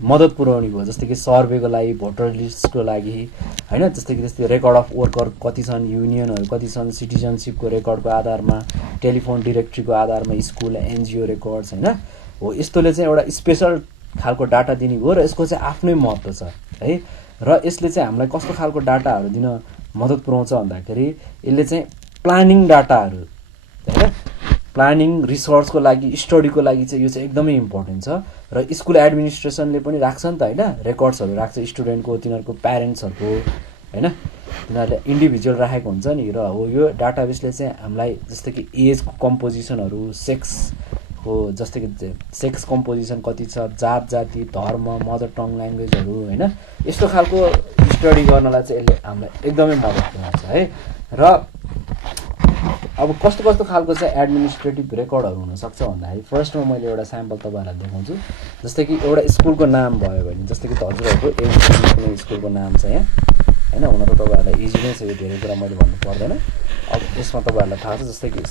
मद्दत पुर्याउने भयो, जस्तै कि सर्वेको लागि, भोटर लिस्टको लागि होइन। जस्तै कि त्यस्तै रेकर्ड अफ वर्कर कति छन्, युनियनहरू कति छन्, सिटिजनसिपको रेकर्डको आधारमा, टेलिफोन डिरेक्ट्रीको आधारमा, स्कुल एनजिओ रेकर्ड्स होइन हो। यस्तोले चाहिँ एउटा स्पेसल खालको डाटा दिने भयो र यसको चाहिँ आफ्नै महत्त्व छ है। र यसले चाहिँ हामीलाई कस्तो खालको डाटाहरू दिन मद्दत पुर्याउँछ भन्दाखेरि यसले चाहिँ प्लानिङ डाटाहरू होइन, प्लानिङ रिसर्चको लागि, स्टडीको लागि चाहिँ यो चाहिँ एकदमै इम्पोर्टेन्ट छ। र स्कुल एडमिनिस्ट्रेसनले पनि राख्छ नि त होइन, रेकर्ड्सहरू राख्छ स्टुडेन्टको, तिनीहरूको प्यारेन्ट्सहरूको होइन, तिनीहरूले इन्डिभिजुअल राखेको हुन्छ नि। र हो यो डाटाबेसले चाहिँ हामीलाई जस्तै कि एजको कम्पोजिसनहरू, सेक्स हो जस्तै कि सेक्स कम्पोजिसन कति छ, जात जाति, धर्म, मदर टङ ल्याङ्ग्वेजहरू होइन, यस्तो खालको स्टडी गर्नलाई चाहिँ यसले हामीलाई एकदमै मद्दत पुर्याउँछ है। र अब कस्तो कस्तो खालको चाहिँ एडमिनिस्ट्रेटिभ रेकर्डहरू हुनसक्छ भन्दाखेरि फर्स्टमा मैले एउटा स्याम्पल तपाईँहरूलाई देखाउँछु। जस्तै कि एउटा स्कुलको नाम भयो भने, जस्तै कि हजुरहरूको एउटा कुनै स्कुलको नाम छ यहाँ होइन, हुन त तपाईँहरूलाई इजी नै छ, यो धेरै कुरा मैले भन्नु पर्दैन। अब यसमा तपाईँहरूलाई थाहा छ जस्तै कि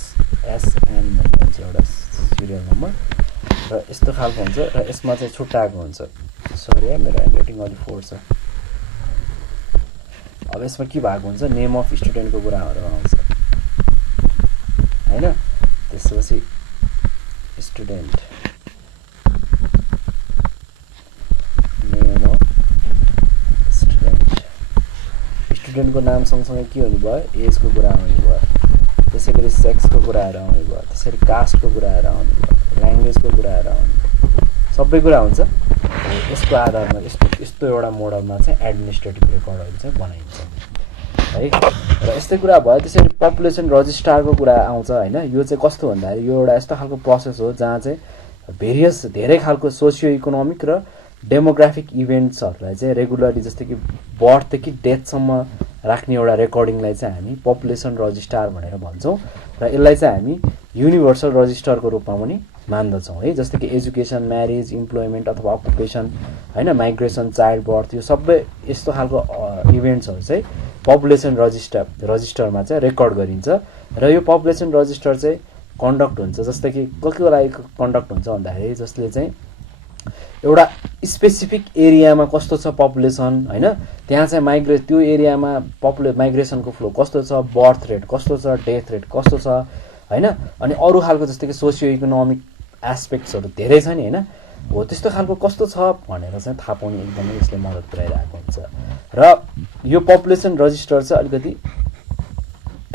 एसएन भन्ने हुन्छ एउटा सिरियल नम्बर र यस्तो खालको हुन्छ र यसमा चाहिँ छुट्टाएको हुन्छ। सरी है, मेरो ह्यान्डराइटिङ अलिक फोर छ। अब यसमा के भएको हुन्छ, नेम अफ स्टुडेन्टको कुराहरू आउँछ होइन। त्यसपछि स्टुडेन्ट नेम अफ स्टुडेन्टको नाम सँगसँगै के हुने भयो, एजको कुरा आउने भयो, त्यसै गरी सेक्सको कुराहरू आउने भयो, त्यसरी कास्टको कुराहरू आउने भयो, ल्याङ्ग्वेजको कुराहरू आउने भयो, सबै कुरा हुन्छ। यसको आधारमा यस्तो एउटा मोडलमा चाहिँ एडमिनिस्ट्रेटिभ रेकर्डहरू चाहिँ बनाइन्छ है। र यस्तै कुरा भयो। त्यसरी पपुलेसन रजिस्ट्रारको कुरा आउँछ होइन। यो चाहिँ कस्तो भन्दाखेरि यो एउटा यस्तो खालको प्रोसेस हो जहाँ चाहिँ भेरियस धेरै खालको सोसियो इकोनोमिक र डेमोग्राफिक इभेन्ट्सहरूलाई चाहिँ रेगुलरली जस्तै कि बर्थदेखि डेथसम्म राख्ने एउटा रेकर्डिङलाई चाहिँ हामी पपुलेसन रजिस्ट्रार भनेर भन्छौँ र यसलाई चाहिँ हामी युनिभर्सल रजिस्टरको रूपमा पनि मान्दछौँ है। जस्तै कि एजुकेसन, म्यारिज, इम्प्लोइमेन्ट अथवा अकुपेसन होइन, माइग्रेसन, चाइल्ड बर्थ, यो सबै यस्तो खालको इभेन्ट्सहरू चाहिँ पपुलेसन रजिस्टरमा चाहिँ रेकर्ड गरिन्छ र यो पपुलेसन रजिस्टर चाहिँ कन्डक्ट हुन्छ। जस्तै कि को लागि कन्डक्ट हुन्छ भन्दाखेरि जसले चाहिँ एउटा स्पेसिफिक एरियामा कस्तो छ पपुलेसन होइन, त्यहाँ चाहिँ त्यो एरियामा माइग्रेसनको फ्लो कस्तो छ, बर्थ रेट कस्तो छ, डेथ रेट कस्तो छ होइन, अनि अरू खालको जस्तै कि सोसियो इकोनोमिक एस्पेक्ट्सहरू धेरै छ नि होइन, हो त्यस्तो खालको कस्तो छ भनेर चाहिँ थाहा पाउने एकदमै यसले मद्दत पुऱ्याइरहेको हुन्छ। र यो पपुलेसन रजिस्टर चाहिँ अलिकति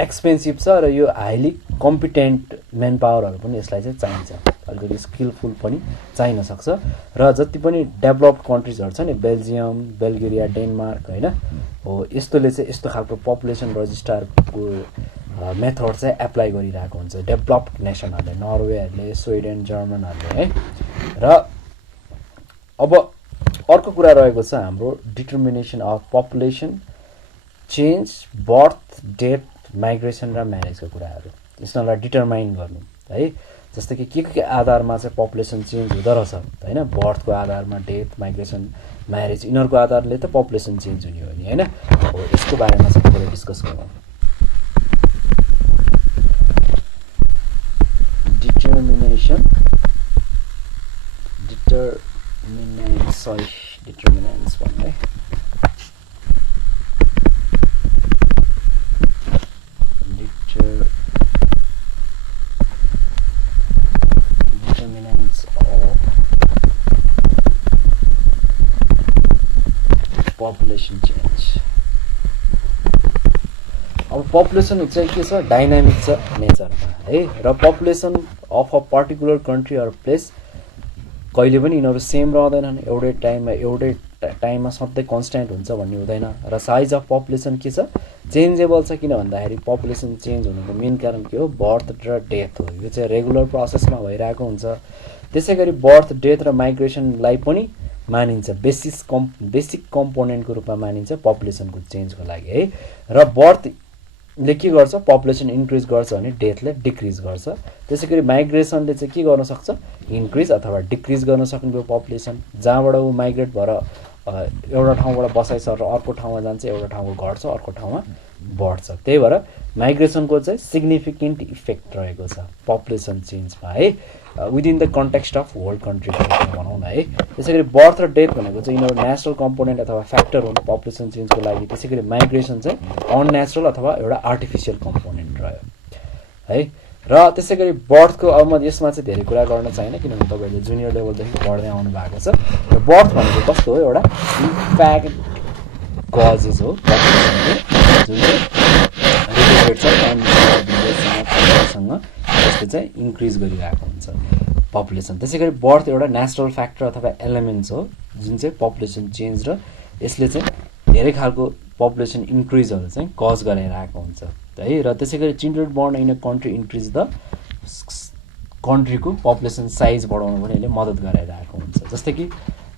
एक्सपेन्सिभ छ र यो हाइली कम्पिटेन्ट म्यान पावरहरू पनि यसलाई चाहिँ चाहिन्छ, अलिकति स्किलफुल पनि चाहिन सक्छ। र जति पनि डेभलप्ड कन्ट्रिजहरू छ नि, बेल्जियम, बेल्गेरिया, डेनमार्क होइन, हो यस्तोले चाहिँ यस्तो खालको पपुलेसन रजिस्ट्रारको मेथड चाहिँ एप्लाई गरिरहेको हुन्छ, डेभलप्ड नेसनहरूले, नर्वेहरूले, स्विडेन, जर्मनहरूले है। र अब अर्को कुरा रहेको छ हाम्रो determination of population change, birth, death, migration र म्यारेजको कुराहरू, यसलाई डिटर्माइन गर्नु है। जस्तै कि के आधारमा चाहिँ पपुलेसन चेन्ज हुँदो रहेछ होइन, बर्थको आधारमा, डेथ, माइग्रेसन, म्यारेज, यिनीहरूको आधारले त पपुलेसन चेन्ज हुने हो नि होइन। हो यसको बारेमा चाहिँ थोरै डिस्कस गरौँ। डिटर्मिनेन्ट्स भन्ने determinants of population change। अब पपुलेसन चाहिँ के छ, डाइनामिक छ नेचरमा है। र population of a particular country or place कहिले पनि यिनीहरू सेम रहँदैनन्, एउटै टाइममा सधैँ कन्सट्यान्ट हुन्छ भन्ने हुँदैन। र साइज अफ पपुलेसन के छ, चेन्जेबल छ। किन भन्दाखेरि पपुलेसन चेन्ज हुनुको मेन कारण के हो, बर्थ र डेथ हो। यो चाहिँ रेगुलर प्रोसेसमा भइरहेको हुन्छ। त्यसै गरी बर्थ, डेथ र माइग्रेसनलाई पनि मानिन्छ, बेसिक कम्पोनेन्टको रूपमा मानिन्छ पपुलेसनको चेन्जको लागि है। र बर्थले के गर्छ, पपुलेसन इन्क्रिज गर्छ भने डेथले डिक्रिज गर्छ। त्यसै गरी माइग्रेसनले चाहिँ के गर्न सक्छ, इन्क्रिज अथवा डिक्रिज गर्न सक्ने पपुलेसन, जहाँबाट ऊ माइग्रेट भएर एउटा ठाउँबाट बसाइ सरेर अर्को ठाउँमा जान्छ, एउटा ठाउँको घट्छ, अर्को ठाउँमा बढ्छ। त्यही भएर माइग्रेसनको चाहिँ सिग्निफिकेन्ट इफेक्ट रहेको छ पपुलेसन चेन्जमा है, within the context of whole country भनौँ न है। त्यसै गरी बर्थ र डेथ भनेको चाहिँ यिनीहरू नेचुरल कम्पोनेन्ट अथवा फ्याक्टर हुन् पपुलेसन चेन्जको लागि। त्यसै गरी माइग्रेसन चाहिँ अननेचुरल अथवा एउटा आर्टिफिसियल कम्पोनेन्ट रह्यो है। र त्यसै गरी बर्थको अब म यसमा चाहिँ धेरै कुरा गर्न चाहिनँ, किनभने तपाईँहरूले जुनियर लेभलदेखि पढ्दै आउनु भएको छ। र बर्थ भनेको कस्तो हो, एउटा इम्प्याक्ट कजेस हो जुन चाहिँ रिलेटेड छ टाइमसँग, त्यसले चाहिँ इन्क्रिज गरिरहेको हुन्छ पपुलेसन। त्यसै गरी बर्थ एउटा नेचुरल फ्याक्टर अथवा एलिमेन्ट्स हो जुन चाहिँ पपुलेसन चेन्ज र यसले चाहिँ धेरै खालको पपुलेसन इन्क्रिजहरू चाहिँ कज गराइरहेको हुन्छ है। र त्यसै गरी children born in a country increase the कन्ट्रीको पपुलेसन साइज बढाउनु पनि यसले मद्दत गराइरहेको हुन्छ। जस्तै कि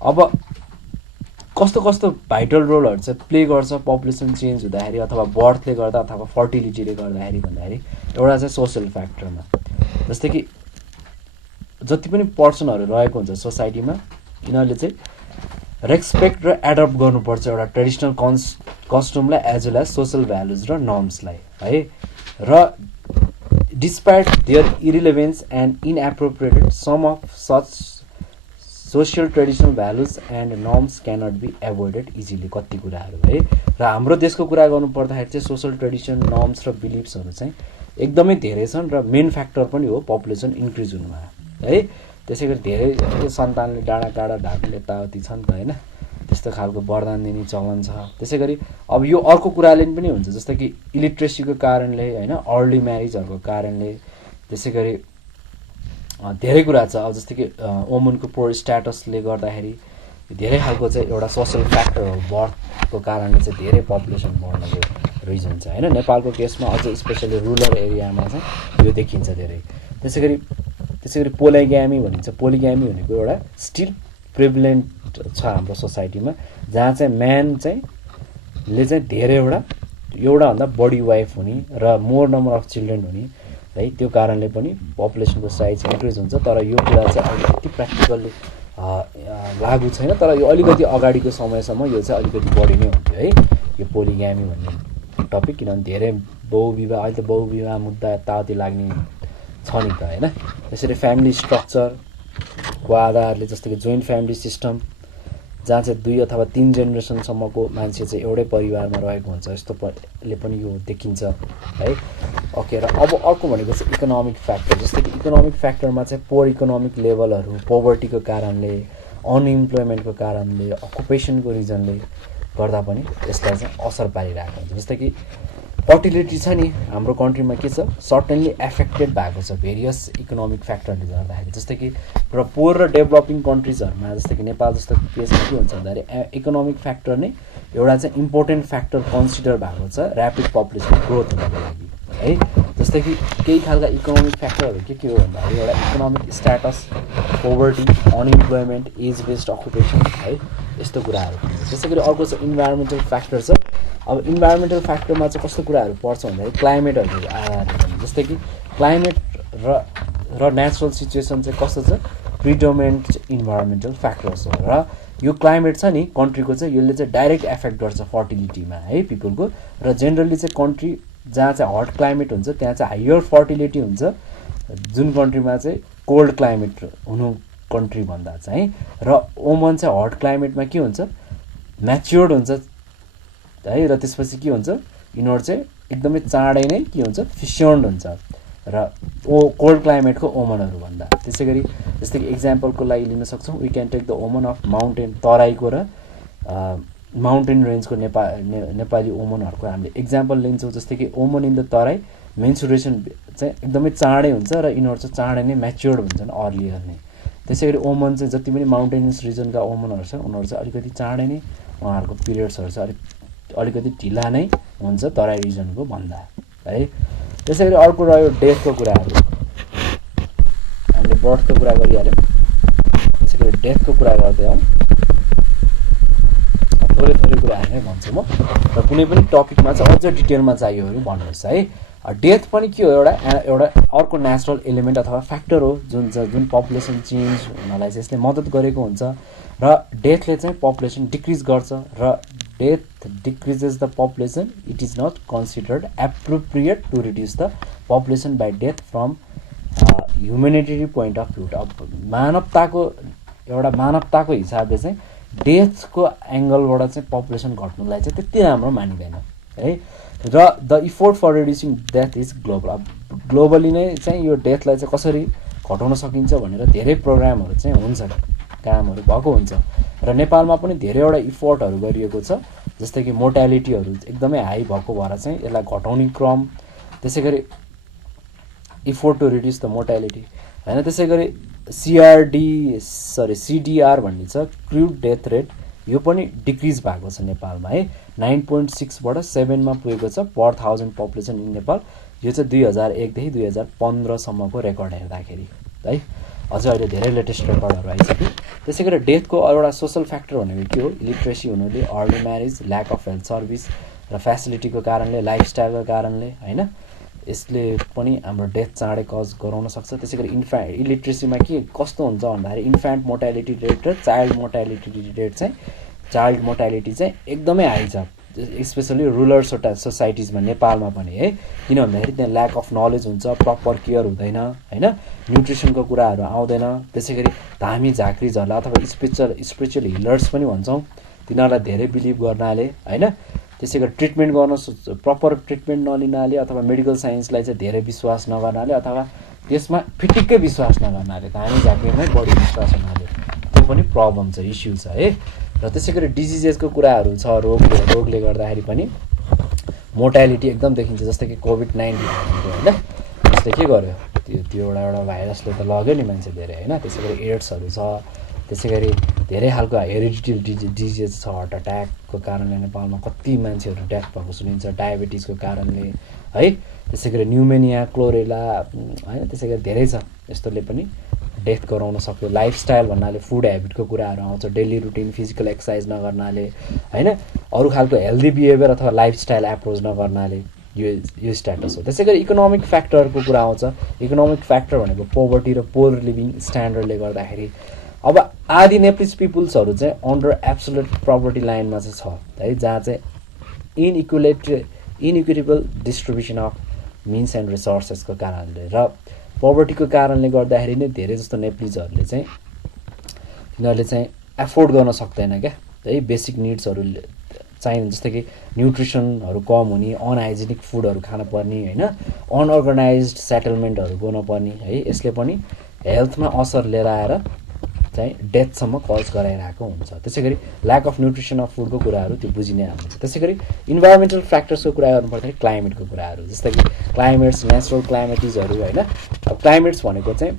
अब कस्तो कस्तो भाइटल रोलहरू चाहिँ प्ले गर्छ पपुलेसन चेन्ज हुँदाखेरि अथवा बर्थले गर्दा अथवा फर्टिलिटीले गर्दाखेरि भन्दाखेरि एउटा चाहिँ सोसल फ्याक्टरमा जस्तै कि जति पनि पर्सनहरू रहेको हुन्छ सोसाइटीमा यिनीहरूले चाहिँ रेस्पेक्ट र एडप्ट गर्नुपर्छ एउटा ट्रेडिसनल कस्टमलाई as well as social values र नर्म्सलाई है र despite their irrelevance and inappropriated some of such social traditional values and norms cannot be avoided easily कति कुराहरू है र हाम्रो देशको कुरा गर्नु पर्दाखेरि चाहिँ सोसल ट्रेडिसन नर्म्स र बिलिफ्सहरू चाहिँ एकदमै धेरै छन् र मेन फ्याक्टर पनि हो पपुलेसन इन्क्रिज हुनुमा है त्यसै गरी धेरै सन्तानले डाँडा काँडा ढाक्ने यताउति छ नि त होइन त्यस्तो खालको वरदान दिने चलन छ त्यसै गरी अब यो अर्को कुराले पनि हुन्छ जस्तो कि इलिट्रेसीको कारणले होइन अर्ली म्यारिजहरूको कारणले त्यसै गरी धेरै कुरा छ अब जस्तै कि वुमनको पोर स्ट्याटसले गर्दाखेरि धेरै खालको चाहिँ एउटा सोसल फ्याक्टर हो बर्थको कारणले चाहिँ धेरै पपुलेसन बढ्नको रिजन छ होइन नेपालको केसमा अझै स्पेसली रुरल एरियामा चाहिँ यो देखिन्छ धेरै त्यसै गरी पोलिग्यामी भनिन्छ पोलिग्यामी भनेको एउटा स्टिल प्रिभिलेन्ट छ हाम्रो सोसाइटीमा जहाँ चाहिँ म्यान चाहिँ ले चाहिँ एउटाभन्दा बढी वाइफ हुने र मोर नम्बर अफ चिल्ड्रेन हुने है त्यो कारणले पनि पपुलेसनको साइज इन्क्रिज हुन्छ तर यो कुरा चाहिँ अलिकति प्र्याक्टिकल्ली लागु छैन तर यो अलिकति अगाडिको समयसम्म यो चाहिँ अलिकति बढी नै हुन्थ्यो है यो पोलिग्यामी भन्ने टपिक किनभने धेरै बहुविवाह अहिले त बहुविवाह मुद्दा यताउति लाग्ने छ नि त होइन त्यसरी फ्यामिली स्ट्रक्चरको आधारले जस्तो कि जोइन्ट फ्यामिली सिस्टम जहाँ चाहिँ 2 अथवा 3 जेनेरेसनसम्मको मान्छे चाहिँ एउटै परिवारमा रहेको हुन्छ यस्तोले पनि यो देखिन्छ है ओके र अब अर्को भनेको चाहिँ इकोनोमिक फ्याक्टर जस्तै कि इकोनोमिक फ्याक्टरमा चाहिँ पोर इकोनोमिक लेभलहरू पोभर्टीको कारणले अनइम्प्लोइमेन्टको कारणले अकुपेसनको रिजनले गर्दा पनि यसलाई चाहिँ असर पारिरहेको हुन्छ जस्तै कि फर्टिलिटी छ नि हाम्रो कन्ट्रीमा के छ सर्टेनली एफेक्टेड भएको छ भेरियस इकोनोमिक फ्याक्टरले गर्दाखेरि जस्तै कि र पोर र डेभलपिङ कन्ट्रिजहरूमा जस्तै कि नेपाल जस्तो केसमा के हुन्छ भन्दाखेरि इकोनोमिक फ्याक्टर नै एउटा चाहिँ इम्पोर्टेन्ट फ्याक्टर कन्सिडर भएको छ ऱ्यापिड पपुलेसन ग्रोथ हुनको लागि है जस्तै कि केही खालका इकोनोमिक फ्याक्टरहरू के हो भन्दाखेरि एउटा economic status poverty unemployment age based occupation है यस्तो कुराहरू त्यसै गरी अर्को छ इन्भाइरोमेन्टल फ्याक्टर छ अब इन्भाइरोमेन्टल फ्याक्टरमा चाहिँ कस्तो कुराहरू पर्छ भन्दाखेरि क्लाइमेटहरूको आधारमा जस्तै कि क्लाइमेट र नेचुरल सिचुएसन चाहिँ कस्तो छ प्रिडोमिनेन्ट इन्भाइरोमेन्टल फ्याक्टर्स हो र यो क्लाइमेट छ नि कन्ट्रीको चाहिँ यसले चाहिँ डाइरेक्ट एफेक्ट गर्छ फर्टिलिटीमा है पिपलको र जेनरली चाहिँ कन्ट्री जहाँ चाहिँ हट क्लाइमेट हुन्छ त्यहाँ चाहिँ हायर फर्टिलिटी हुन्छ जुन कन्ट्रीमा चाहिँ कोल्ड क्लाइमेट हुनु कन्ट्री भन्दा चाहिँ र ओमन चाहिँ हट क्लाइमेटमा के हुन्छ म्याच्योर्ड हुन्छ है र त्यसपछि के हुन्छ यिनीहरू चाहिँ एकदमै चाँडै नै के हुन्छ फिस्योन्ड हुन्छ र कोल्ड क्लाइमेटको ओमनहरू भन्दा त्यसै गरी जस्तै कि इक्जाम्पलको लागि लिन सक्छौँ वी क्यान टेक द ओमन अफ माउन्टेन तराईको र माउन्टेन रेन्जको नेपाली ओमनहरूको हामीले इक्जाम्पल लिन्छौँ जस्तै कि ओमन इन द तराई मेन्सुरेसन चाहिँ एकदमै चाँडै हुन्छ र यिनीहरू चाहिँ चाँडै नै म्याच्योर्ड हुन्छन् अर्लियर नै त्यसै गरी ओमन चाहिँ जति पनि माउन्टेनियस रिजनका ओमनहरू छ उनीहरू चाहिँ अलिकति चाँडै नै उहाँहरूको पिरियड्सहरू चाहिँ अलिकति ढिला नै हुन्छ तराई रिजनको भन्दा है त्यसै गरी अर्को रह्यो डेथको कुराहरू हामीले बर्थको कुरा गरिहाल्यौँ त्यसै गरी डेथको कुरा गर्दै हौँ थोरै कुराहरू नै भन्छु म र कुनै पनि टपिकमा चाहिँ अझ डिटेलमा चाहियो भने भन्नुहोस् है डेथ पनि के हो एउटा अर्को नेचुरल एलिमेन्ट अथवा फ्याक्टर हो जुन पपुलेसन चेन्ज हुनलाई चाहिँ यसले मद्दत गरेको हुन्छ र डेथले चाहिँ पपुलेसन डिक्रिज गर्छ र death decreases the population it is not considered appropriate to reduce the population by death from humanitary point of view अब मानवताको हिसाबले चाहिँ डेथको एङ्गलबाट चाहिँ पपुलेसन घट्नुलाई चाहिँ त्यति राम्रो मानिँदैन है र the effort for reducing death is global अब ग्लोबली नै चाहिँ यो डेथलाई चाहिँ कसरी घटाउन सकिन्छ भनेर धेरै प्रोग्रामहरू चाहिँ हुन्छ कामहरू भएको हुन्छ र नेपालमा पनि धेरैवटा इफोर्टहरू गरिएको छ जस्तै कि मोर्टालिटीहरू एकदमै हाई भएको भएर चाहिँ यसलाई घटाउने क्रम त्यसै गरी effort to reduce the mortality होइन त्यसै गरी सिडिआर भन्ने छ क्रुड डेथ रेट यो पनि डिक्रिज भएको छ नेपालमा है 9.6बाट 7मा पुगेको छ पर 1000 पपुलेसन इन नेपाल यो चाहिँ 2001 देखि 2015 सम्मको रेकर्ड हेर्दाखेरि है अझै अहिले धेरै लेटेस्ट रेकर्डहरू आइसक्यो। त्यसै गरी डेथको एउटा सोसल फ्याक्टर भनेको के हो? इलिट्रेसी हुनुले, early marriage, lack of health service र फेसिलिटीको कारणले, लाइफस्टाइलको कारणले होइन, यसले पनि हाम्रो डेथ चाँडै कज गराउन सक्छ। त्यसै गरी इलिट्रेसीमा के कस्तो हुन्छ भन्दाखेरि इन्फ्यान्ट मोर्टालिटी रेट र चाइल्ड मोर्टालिटी चाहिँ एकदमै हाई छ, स्पेसली रुरल सोसाइटिजमा, नेपालमा पनि है। किन भन्दाखेरि त्यहाँ ल्याक अफ नलेज हुन्छ, प्रपर केयर हुँदैन होइन, न्युट्रिसनको कुराहरू आउँदैन। त्यसै गरी धामी झाँक्री झर्ला अथवा स्पिरिचुअल हिलर्स पनि भन्छौँ, तिनीहरूलाई धेरै बिलिभ गर्नाले होइन, त्यसै गरी ट्रिटमेन्ट गर्न प्रपर ट्रिटमेन्ट नलिनाले अथवा मेडिकल साइन्सलाई चाहिँ धेरै विश्वास नगर्नाले अथवा त्यसमा फिटिक्कै विश्वास नगर्नाले, धामी झाँक्रीमै बढी विश्वास हुनाले त्यो पनि प्रब्लम छ, इस्यु छ है। र त्यसै गरी डिजिजेसको कुराहरू छ, रोगले गर्दाखेरि पनि मोर्टालिटी एकदम देखिन्छ। जस्तै कि कोभिड-19 होइन, त्यसले के गर्यो, त्यो एउटा भाइरसले त लग्यो नि मान्छे धेरै होइन। त्यसै गरी एड्सहरू छ, त्यसै गरी धेरै खालको हेरिडिटी डिजिज छ, हार्ट एट्याकको कारणले नेपालमा कति मान्छेहरू डेथ भएको सुनिन्छ, डायबिटिजको कारणले है। त्यसै गरी न्युमेनिया, क्लोरेला होइन, त्यसै गरी धेरै छ, यस्तोले पनि डेथ गराउन सक्यो। लाइफस्टाइल भन्नाले फुड हेबिटको कुराहरू आउँछ, डेली रुटिन, फिजिकल एक्सर्साइज नगर्नाले होइन, अरू खालको हेल्दी बिहेभियर अथवा लाइफस्टाइल एप्रोच नगर्नाले यो स्ट्याटस हो। त्यसै गरी इकोनोमिक फ्याक्टरको कुरा आउँछ। इकोनोमिक फ्याक्टर भनेको पोभर्टी र पोर लिभिङ स्ट्यान्डर्डले गर्दाखेरि अब आधी नेप्लिज पिपुल्सहरू चाहिँ अन्डर एब्सोल्युट प्रपर्टी लाइनमा चाहिँ छ है, जहाँ चाहिँ inequitable distribution of means and रिसोर्सेसको कारणले र पोभर्टीको कारणले गर्दाखेरि नै धेरै जस्तो नेप्लिजहरूले चाहिँ तिनीहरूले चाहिँ एफोर्ड गर्न सक्दैन क्या है, बेसिक निड्सहरू चाहिने, जस्तै कि न्युट्रिसनहरू कम हुने, अनहाइजेनिक फुडहरू खान पर्ने होइन, अनअर्गनाइज्ड सेटलमेन्टहरू गर्न पर्ने है। यसले पनि हेल्थमा असर लिएर आएर चाहिँ डेथसम्म कज गराइरहेको हुन्छ। त्यसै गरी ल्याक अफ न्युट्रिसन अफ फुडको कुराहरू त्यो बुझिनै हुन्छ। त्यसै गरी इन्भाइरोमेन्टल फ्याक्टर्सको कुरा गर्नुपर्दाखेरि क्लाइमेटको कुराहरू, जस्तै कि क्लाइमेट्स, नेचुरल क्लाइमेटिजहरू होइन। अब क्लाइमेट्स भनेको चाहिँ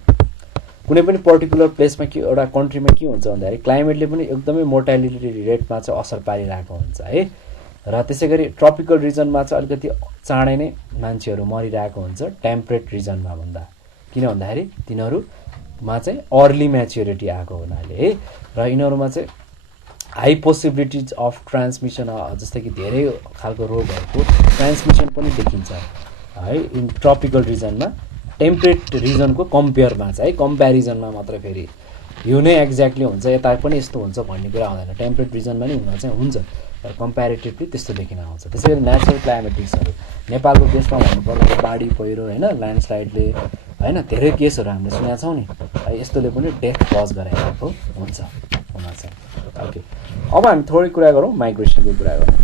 कुनै पनि पर्टिकुलर प्लेसमा के एउटा कन्ट्रीमा के हुन्छ भन्दाखेरि क्लाइमेटले पनि एकदमै मोर्टालिटी रेटमा चाहिँ असर पारिरहेको हुन्छ है। र त्यसै गरी ट्रपिकल रिजनमा चाहिँ अलिकति चाँडै नै मान्छेहरू मरिरहेको हुन्छ टेम्परेट रिजनमा भन्दा, किन भन्दाखेरि तिनीहरूमा चाहिँ अर्ली म्याच्योरिटी आएको हुनाले है। र यिनीहरूमा चाहिँ हाई पोसिबिलिटिज अफ ट्रान्समिसन, जस्तै कि धेरै खालको रोगहरूको ट्रान्समिसन पनि देखिन्छ है इन ट्रपिकल रिजनमा, टेम्परेट रिजनको कम्पेयरमा चाहिँ है, कम्पेरिजनमा मात्र फेरि यो नै एक्ज्याक्टली हुन्छ यता पनि यस्तो हुन्छ भन्ने कुरा आउँदैन। टेम्परेट रिजनमा नि हुन चाहिँ हुन्छ, तर कम्पेरिटिभली त्यस्तो देखिन आउँछ। त्यसै गरी नेचुरल क्लाइमेटिक्सहरू नेपालको केसमा भन्नुपर्दा बाढी पहिरो होइन, ल्यान्डस्लाइडले होइन, धेरै केसहरू हामीले सुनेका छौँ नि है, यस्तोले पनि डेथ कज गराइरहेको हुन्छ हुन चाहिँ। ओके, अब हामी थोरै कुरा गरौँ माइग्रेसनको कुरा गरौँ।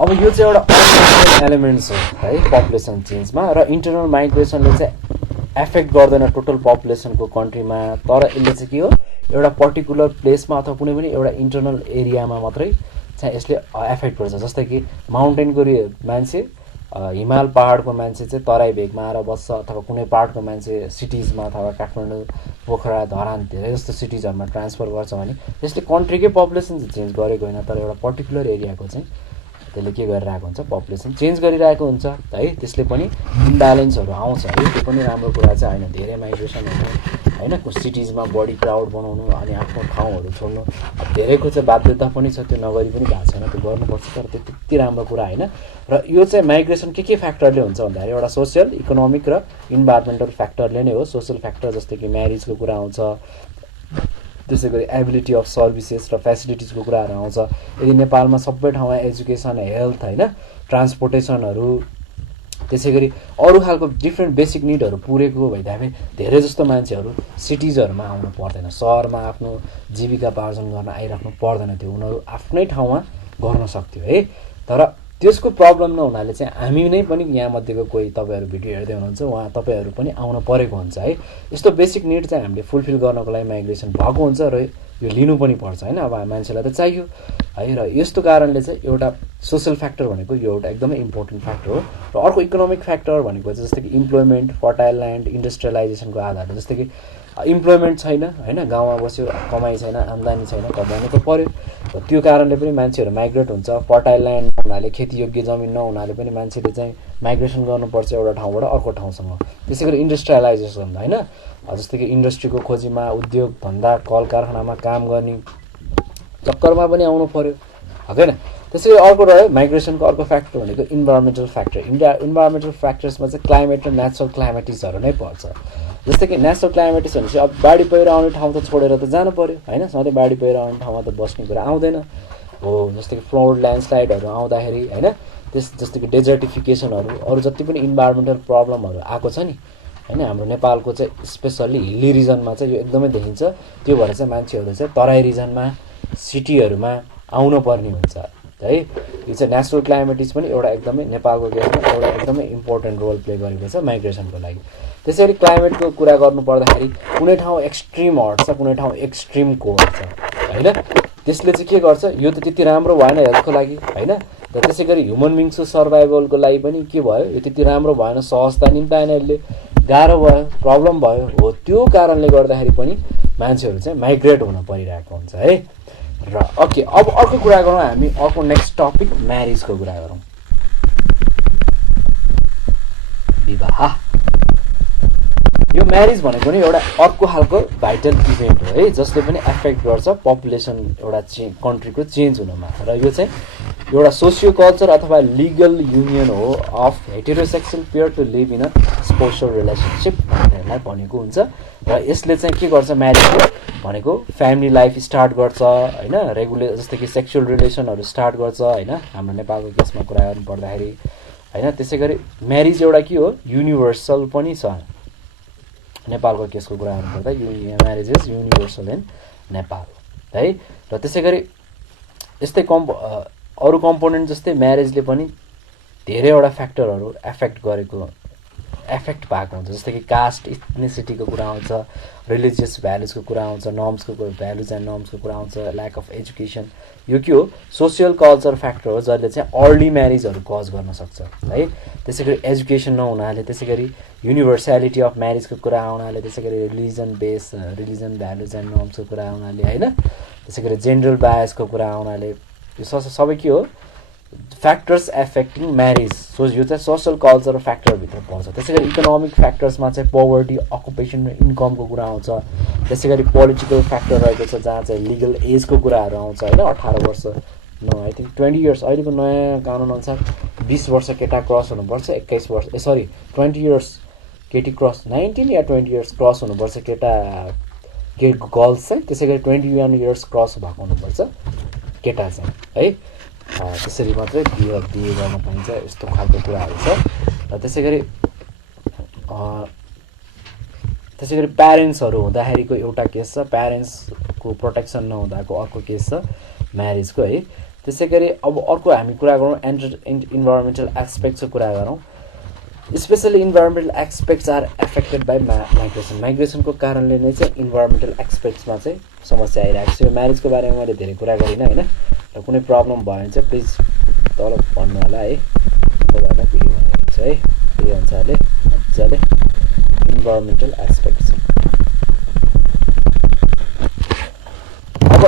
अब यो चाहिँ एउटा एलिमेन्ट्स हो है पपुलेसन चेन्जमा, र इन्टरनल माइग्रेसनले चाहिँ एफेक्ट गर्दैन टोटल पपुलेसनको कन्ट्रीमा, तर यसले चाहिँ के हो, एउटा पर्टिकुलर प्लेसमा अथवा कुनै पनि एउटा इन्टरनल एरियामा मात्रै चाहिँ यसले एफेक्ट गर्छ। जस्तै कि माउन्टेनको मान्छे, हिमाल पहाडको मान्छे चाहिँ तराई भेगमा आएर बस्छ, अथवा कुनै पाहाडको मान्छे सिटिजमा अथवा काठमाडौँ, पोखरा, धरान धेरै जस्तो सिटिजहरूमा ट्रान्सफर गर्छ भने यसले कन्ट्रीकै पपुलेसन चाहिँ चेन्ज गरेको होइन, तर एउटा पर्टिकुलर एरियाको चाहिँ त्यसले के गरिरहेको हुन्छ, पपुलेसन चेन्ज गरिरहेको हुन्छ है। त्यसले पनि इम्ब्यालेन्सहरू आउँछ है, त्यो पनि राम्रो कुरा चाहिँ होइन। धेरै माइग्रेसन हुनु होइन, सिटिजमा बढी क्राउड बनाउनु अनि आफ्नो ठाउँहरू छोड्नु, धेरैको चाहिँ बाध्यता पनि छ, त्यो नगरी पनि भएको छैन, त्यो गर्नुपर्छ, तर त्यो त्यति राम्रो कुरा होइन। र यो चाहिँ माइग्रेसन के फ्याक्टरले हुन्छ भन्दाखेरि एउटा सोसियल, इकोनोमिक र इन्भाइरोमेन्टल फ्याक्टरले नै हो। सोसियल फ्याक्टर जस्तै कि म्यारिजको कुरा आउँछ, त्यसै गरी एबिलिटी अफ सर्भिसेस र फेसिलिटिजको कुराहरू आउँछ। यदि नेपालमा सबै ठाउँमा एजुकेसन, हेल्थ होइन, ट्रान्सपोर्टेसनहरू, त्यसै गरी अरू खालको डिफ्रेन्ट बेसिक निडहरू पुरेको भइदिए धेरै जस्तो मान्छेहरू सिटिजहरूमा आउनु पर्दैन, सहरमा आफ्नो जीविकापार्जन गर्न आइराख्नु पर्दैन थियो, उनीहरू आफ्नै ठाउँमा गर्न सक्थ्यो है। तर त्यसको प्रब्लम नहुनाले चाहिँ हामी नै पनि यहाँमध्येको कोही तपाईँहरू भिडियो हेर्दै हुनुहुन्छ, उहाँ तपाईँहरू पनि आउनु परेको हुन्छ है। यस्तो बेसिक निड चाहिँ हामीले फुलफिल गर्नको लागि माइग्रेसन भएको हुन्छ र यो लिनु पनि पर्छ होइन, अब मान्छेलाई त चाहियो है। र यस्तो कारणले चाहिँ एउटा सोसल फ्याक्टर भनेको यो एउटा एकदमै इम्पोर्टेन्ट फ्याक्टर हो। र अर्को इकोनोमिक फ्याक्टर भनेको चाहिँ जस्तै कि इम्प्लोइमेन्ट, फर्टाइल ल्यान्ड, इन्डस्ट्रियलाइजेसनको आधारमा, जस्तै कि इम्प्लोइमेन्ट छैन होइन, गाउँमा बस्यो, कमाइ छैन, आम्दानी छैन, कमाउनु त पऱ्यो। त्यो कारणले पनि मान्छेहरू माइग्रेट हुन्छ। फर्टाइल ल्यान्ड नहुनाले, खेतीयोग्य जमिन नहुनाले पनि मान्छेले चाहिँ माइग्रेसन गर्नुपर्छ एउटा ठाउँबाट अर्को ठाउँसँग। त्यसै गरी इन्डस्ट्रियलाइजेसन होइन, जस्तै कि इन्डस्ट्रीको खोजीमा, उद्योग धन्दा कल कारखानामा काम गर्ने चक्करमा पनि आउनु पऱ्यो होइन। त्यसै गरी अर्को रह्यो माइग्रेसनको अर्को फ्याक्टर भनेको इन्भाइरोमेन्टल फ्याक्टर। इन्भाइरोमेन्टल फ्याक्टर्समा चाहिँ क्लाइमेट र नेचुरल क्लाइमेटिक्सहरू नै पर्छ। जस्तै कि नेचुरल क्लाइमेटिक्स भनेपछि अब बाढी पहिरो आउने ठाउँ त छोडेर त जानु पऱ्यो होइन, सधैँ बाढी पहिरो आउने ठाउँमा त बस्ने कुरा आउँदैन हो। जस्तै कि फ्लड, ल्यान्डस्लाइडहरू आउँदाखेरि होइन, जस्तै कि डेजर्टिफिकेसनहरू, अरू जति पनि इन्भाइरोमेन्टल प्रब्लमहरू आएको छ नि होइन, हाम्रो नेपालको चाहिँ स्पेसल्ली हिल्ली रिजनमा चाहिँ यो एकदमै देखिन्छ। त्यो भएर चाहिँ मान्छेहरू चाहिँ तराई रिजनमा, सिटीहरूमा आउनु पर्ने हुन्छ है। यो चाहिँ नेचुरल क्लाइमेटिक्स पनि एउटा एकदमै नेपालको केसमा एउटा एकदमै इम्पोर्टेन्ट रोल प्ले गरेको छ माइग्रेसनको लागि। त्यसै गरी क्लाइमेटको कुरा गर्नु पर्दाखेरि कुनै ठाउँ एक्सट्रिम हट छ, कुनै ठाउँ एक्सट्रिम कोल्ड छ होइन। त्यसले चाहिँ के गर्छ, यो त त्यति राम्रो भएन हेल्थको लागि होइन। र त्यसै गरी ह्युमन बिङ्सको सर्भाइभलको लागि पनि के भयो, यो त्यति राम्रो भएन, सहजता नि पाएन, यसले गाह्रो भयो, प्रब्लम भयो हो। त्यो कारणले गर्दाखेरि पनि मान्छेहरू चाहिँ माइग्रेट हुन परिरहेको हुन्छ है। र ओके, अब अर्को कुरा गरौँ हामी, अर्को नेक्स्ट टपिक म्यारिजको कुरा गरौँ। विवाह, यो म्यारिज भनेको नि एउटा अर्को खालको भाइटल इभेन्ट हो है, जसले पनि एफेक्ट गर्छ पपुलेसन एउटा कन्ट्रीको चेन्ज हुनमा। र यो चाहिँ एउटा सोसियो कल्चर अथवा लिगल युनियन हो of heterosexual pair to live in a spousal relationship भनेरलाई भनेको हुन्छ। र यसले चाहिँ के गर्छ, म्यारिज भनेको फ्यामिली लाइफ स्टार्ट गर्छ होइन, रेगुलर जस्तै कि सेक्सुअल रिलेसनहरू स्टार्ट गर्छ होइन, हाम्रो नेपालको केसमा कुरा गर्नु पर्दाखेरि होइन। त्यसै गरी म्यारिज एउटा के हो, युनिभर्सल पनि छ। नेपालको केसको कुरा गर्नुपर्दा marriage is universal in Nepal है। र त्यसै गरी यस्तै अरू कम्पोनेन्ट जस्तै म्यारिजले पनि धेरैवटा फ्याक्टरहरू एफेक्ट भएको हुन्छ। जस्तै कि कास्ट, इथनिसिटीको कुरा आउँछ, रिलिजियस भ्यालुजको कुरा आउँछ, नर्म्सको भ्यालुज एन्ड नर्म्सको कुरा आउँछ, ल्याक अफ एजुकेसन। यो के हो, सोसियल कल्चर फ्याक्टर हो जसले चाहिँ अर्ली म्यारिजहरू कज गर्न सक्छ है। त्यसै गरी एजुकेसन नहुनाले, त्यसै गरी युनिभर्सालिटी अफ म्यारिजको कुरा आउनाले, त्यसै गरी रिलिजन भ्यालुज एन्ड नर्म्सको कुरा आउनाले होइन, त्यसै गरी जेन्डर बायसको कुरा आउनाले, यो सबै के हो, फ्याक्टर्स एफेक्टिङ म्यारिज। यो चाहिँ सोसल कल्चर फ्याक्टरभित्र पर्छ। त्यसै गरी इकोनोमिक फ्याक्टर्समा चाहिँ पोभर्टी, अकुपेसन र इन्कमको कुरा आउँछ। त्यसै गरी पोलिटिकल फ्याक्टर रहेको छ जहाँ चाहिँ लिगल एजको कुराहरू आउँछ होइन, 18 वर्ष आई थिङ्क 20 इयर्स, अहिलेको नयाँ कानुन अनुसार 20 वर्ष केटा क्रस हुनुपर्छ, 21 वर्ष 20 इयर्स केटी क्रस, 19 या 20 इयर्स क्रस हुनुपर्छ गर्ल्स चाहिँ। त्यसै गरी 21 इयर्स क्रस भएको हुनुपर्छ केटा चाहिँ है। त्यसरी मात्रै बिहे गर्न पाइन्छ, यस्तो खालको कुराहरू छ। र त्यसै गरी प्यारेन्ट्सहरू हुँदाखेरिको एउटा केस छ, प्यारेन्ट्सको प्रोटेक्सन नहुँदाको अर्को केस छ म्यारिजको है। त्यसै गरी अब अर्को हामी कुरा गरौँ इन्भाइरोमेन्टल एस्पेक्ट्सको कुरा गरौँ। Specially environmental aspects are affected by माइग्रेसनको कारणले नै चाहिँ इन्भाइरोमेन्टल एस्पेक्ट्समा चाहिँ समस्या आइरहेको छ। यो म्यारिजको बारेमा मैले धेरै कुरा गरिनँ होइन, र कुनै प्रब्लम भयो भने चाहिँ प्लिज तल भन्नु होला है, तपाईँहरूलाई भिडियो बनाइदिन्छु है। त्यही अनुसारले मजाले इन्भाइरोमेन्टल एस्पेक्ट्स। अब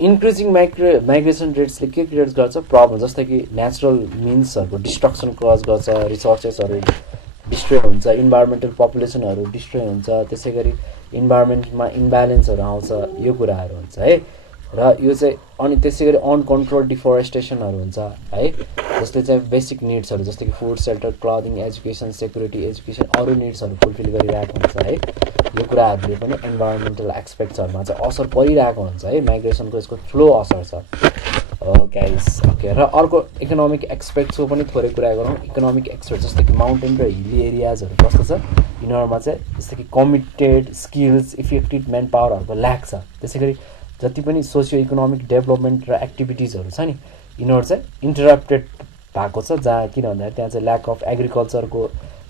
इन्क्रिजिङ माइग्रेसन रेट्सले के क्रिएट गर्छ, प्रब्लम जस्तै कि नेचुरल मिन्सहरूको डिस्ट्रक्सन कज गर्छ, रिसोर्सेसहरू डिस्ट्रोय हुन्छ, इन्भाइरोमेन्टल पपुलेसनहरू डिस्ट्रोय हुन्छ, त्यसै गरी इन्भाइरोमेन्टमा इम्ब्यालेन्सहरू आउँछ, यो कुराहरू हुन्छ है। र यो चाहिँ अनि त्यसै गरी अनकन्ट्रोल डिफोरेस्टेसनहरू हुन्छ है, जसले चाहिँ बेसिक निड्सहरू जस्तै कि फुड, सेल्टर, क्लदिङ, एजुकेसन, एजुकेसन अरू निड्सहरू फुलफिल गरिरहेको हुन्छ है। यो कुराहरूले पनि इन्भाइरोमेन्टल एस्पेक्ट्सहरूमा चाहिँ असर परिरहेको हुन्छ है। माइग्रेसनको यसको ठुलो असर छ ओके। र अर्को इकोनोमिक एस्पेक्ट्सको पनि थोरै कुरा गरौँ। इकोनोमिक एस्पेक्ट जस्तै कि माउन्टेन र हिली एरियाजहरू कस्तो छ, यिनीहरूमा चाहिँ जस्तै कि कमिटेड स्किल्स, इफेक्टिभ म्यान पावरहरूको ल्याक छ। त्यसै गरी जति पनि सोसियो इकोनोमिक डेभलपमेन्ट र एक्टिभिटिजहरू छ नि, यिनीहरू चाहिँ इन्टरप्टेड भएको छ, जहाँ किन भन्दाखेरि त्यहाँ चाहिँ ल्याक अफ एग्रिकल्चरको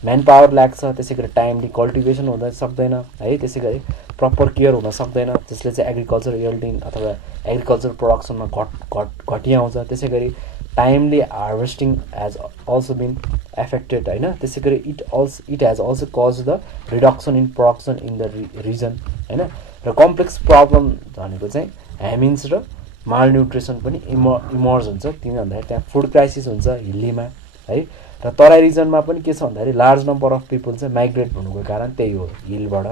म्यान पावर ल्याक छ। त्यसै गरी टाइमली कल्टिभेसन हुन सक्दैन है, त्यसै गरी प्रपर केयर हुन सक्दैन, जसले चाहिँ एग्रिकल्चर यल्डिङ अथवा एग्रिकल्चर प्रोडक्सनमा घटिया आउँछ। त्यसै गरी timely harvesting has also been affected होइन. त्यसै गरी it has also cause the reduction in production in the region होइन. र कम्प्लेक्स प्रब्लम भनेको चाहिँ ह्यामिन्स र मालन्युट्रिसन पनि इमर्ज हुन्छ. किन भन्दाखेरि त्यहाँ फुड क्राइसिस हुन्छ हिल्लीमा है. र तराई रिजनमा पनि के छ भन्दाखेरि लार्ज नम्बर अफ पिपल चाहिँ माइग्रेट हुनुको कारण त्यही हो हिलबाट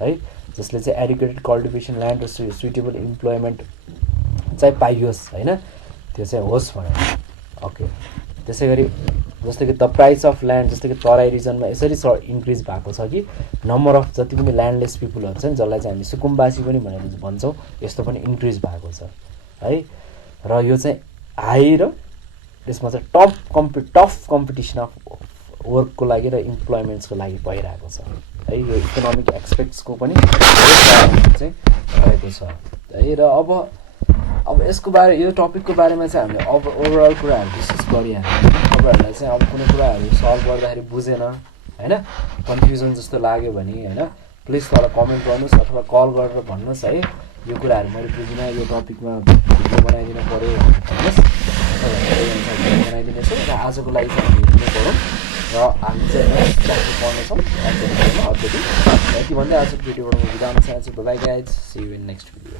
है. जसले चाहिँ एडुकेटेड कल्टिभेसन ल्यान्ड र सुइटेबल इम्प्लोइमेन्ट चाहिँ पाइयोस् होइन. त्यो चाहिँ होस् भनेर. ओके. त्यसै गरी जस्तै कि द प्राइस अफ ल्यान्ड जस्तै कि तराई रिजनमा यसरी इन्क्रिज भएको छ कि नम्बर अफ जति पनि ल्यान्डलेस पिपुलहरू छ नि जसलाई चाहिँ हामी सुकुम्बासी पनि भनेर भन्छौँ यस्तो पनि इन्क्रिज भएको छ है. र यो चाहिँ हाई र त्यसमा चाहिँ टफ कम्पिटिसन अफ वर्कको लागि र इम्प्लोइमेन्ट्सको लागि भइरहेको छ है. यो इकोनोमिक एक्सपेक्ट्सको पनि चाहिँ भएको छ है. र अब यसको बारे यो टपिकको बारेमा चाहिँ हामीले अब ओभरअल कुराहरू डिस्कस गरिहाल्यौँ. तपाईँहरूलाई चाहिँ अब कुनै कुराहरू सल्भ गर्दाखेरि बुझेन होइन कन्फ्युजन जस्तो लाग्यो भने होइन प्लिज तल कमेन्ट गर्नुहोस् अथवा कल गरेर भन्नुहोस् है. यो कुराहरू मैले बुझिनँ यो टपिकमा भिडियो बनाइदिनु पऱ्यो भन्नुहोस् बनाइदिनेछु. र आजको लागि चाहिँ हामी यति नै गरौँ र हामी चाहिँ नेक्स्ट च्याप्टर पढ्नेछौँ अर्को भिडियोमा. यति भन्दै आजको भिडियोबाट म बिदा हुन चाहन्छु. Bye guys, see you in next video.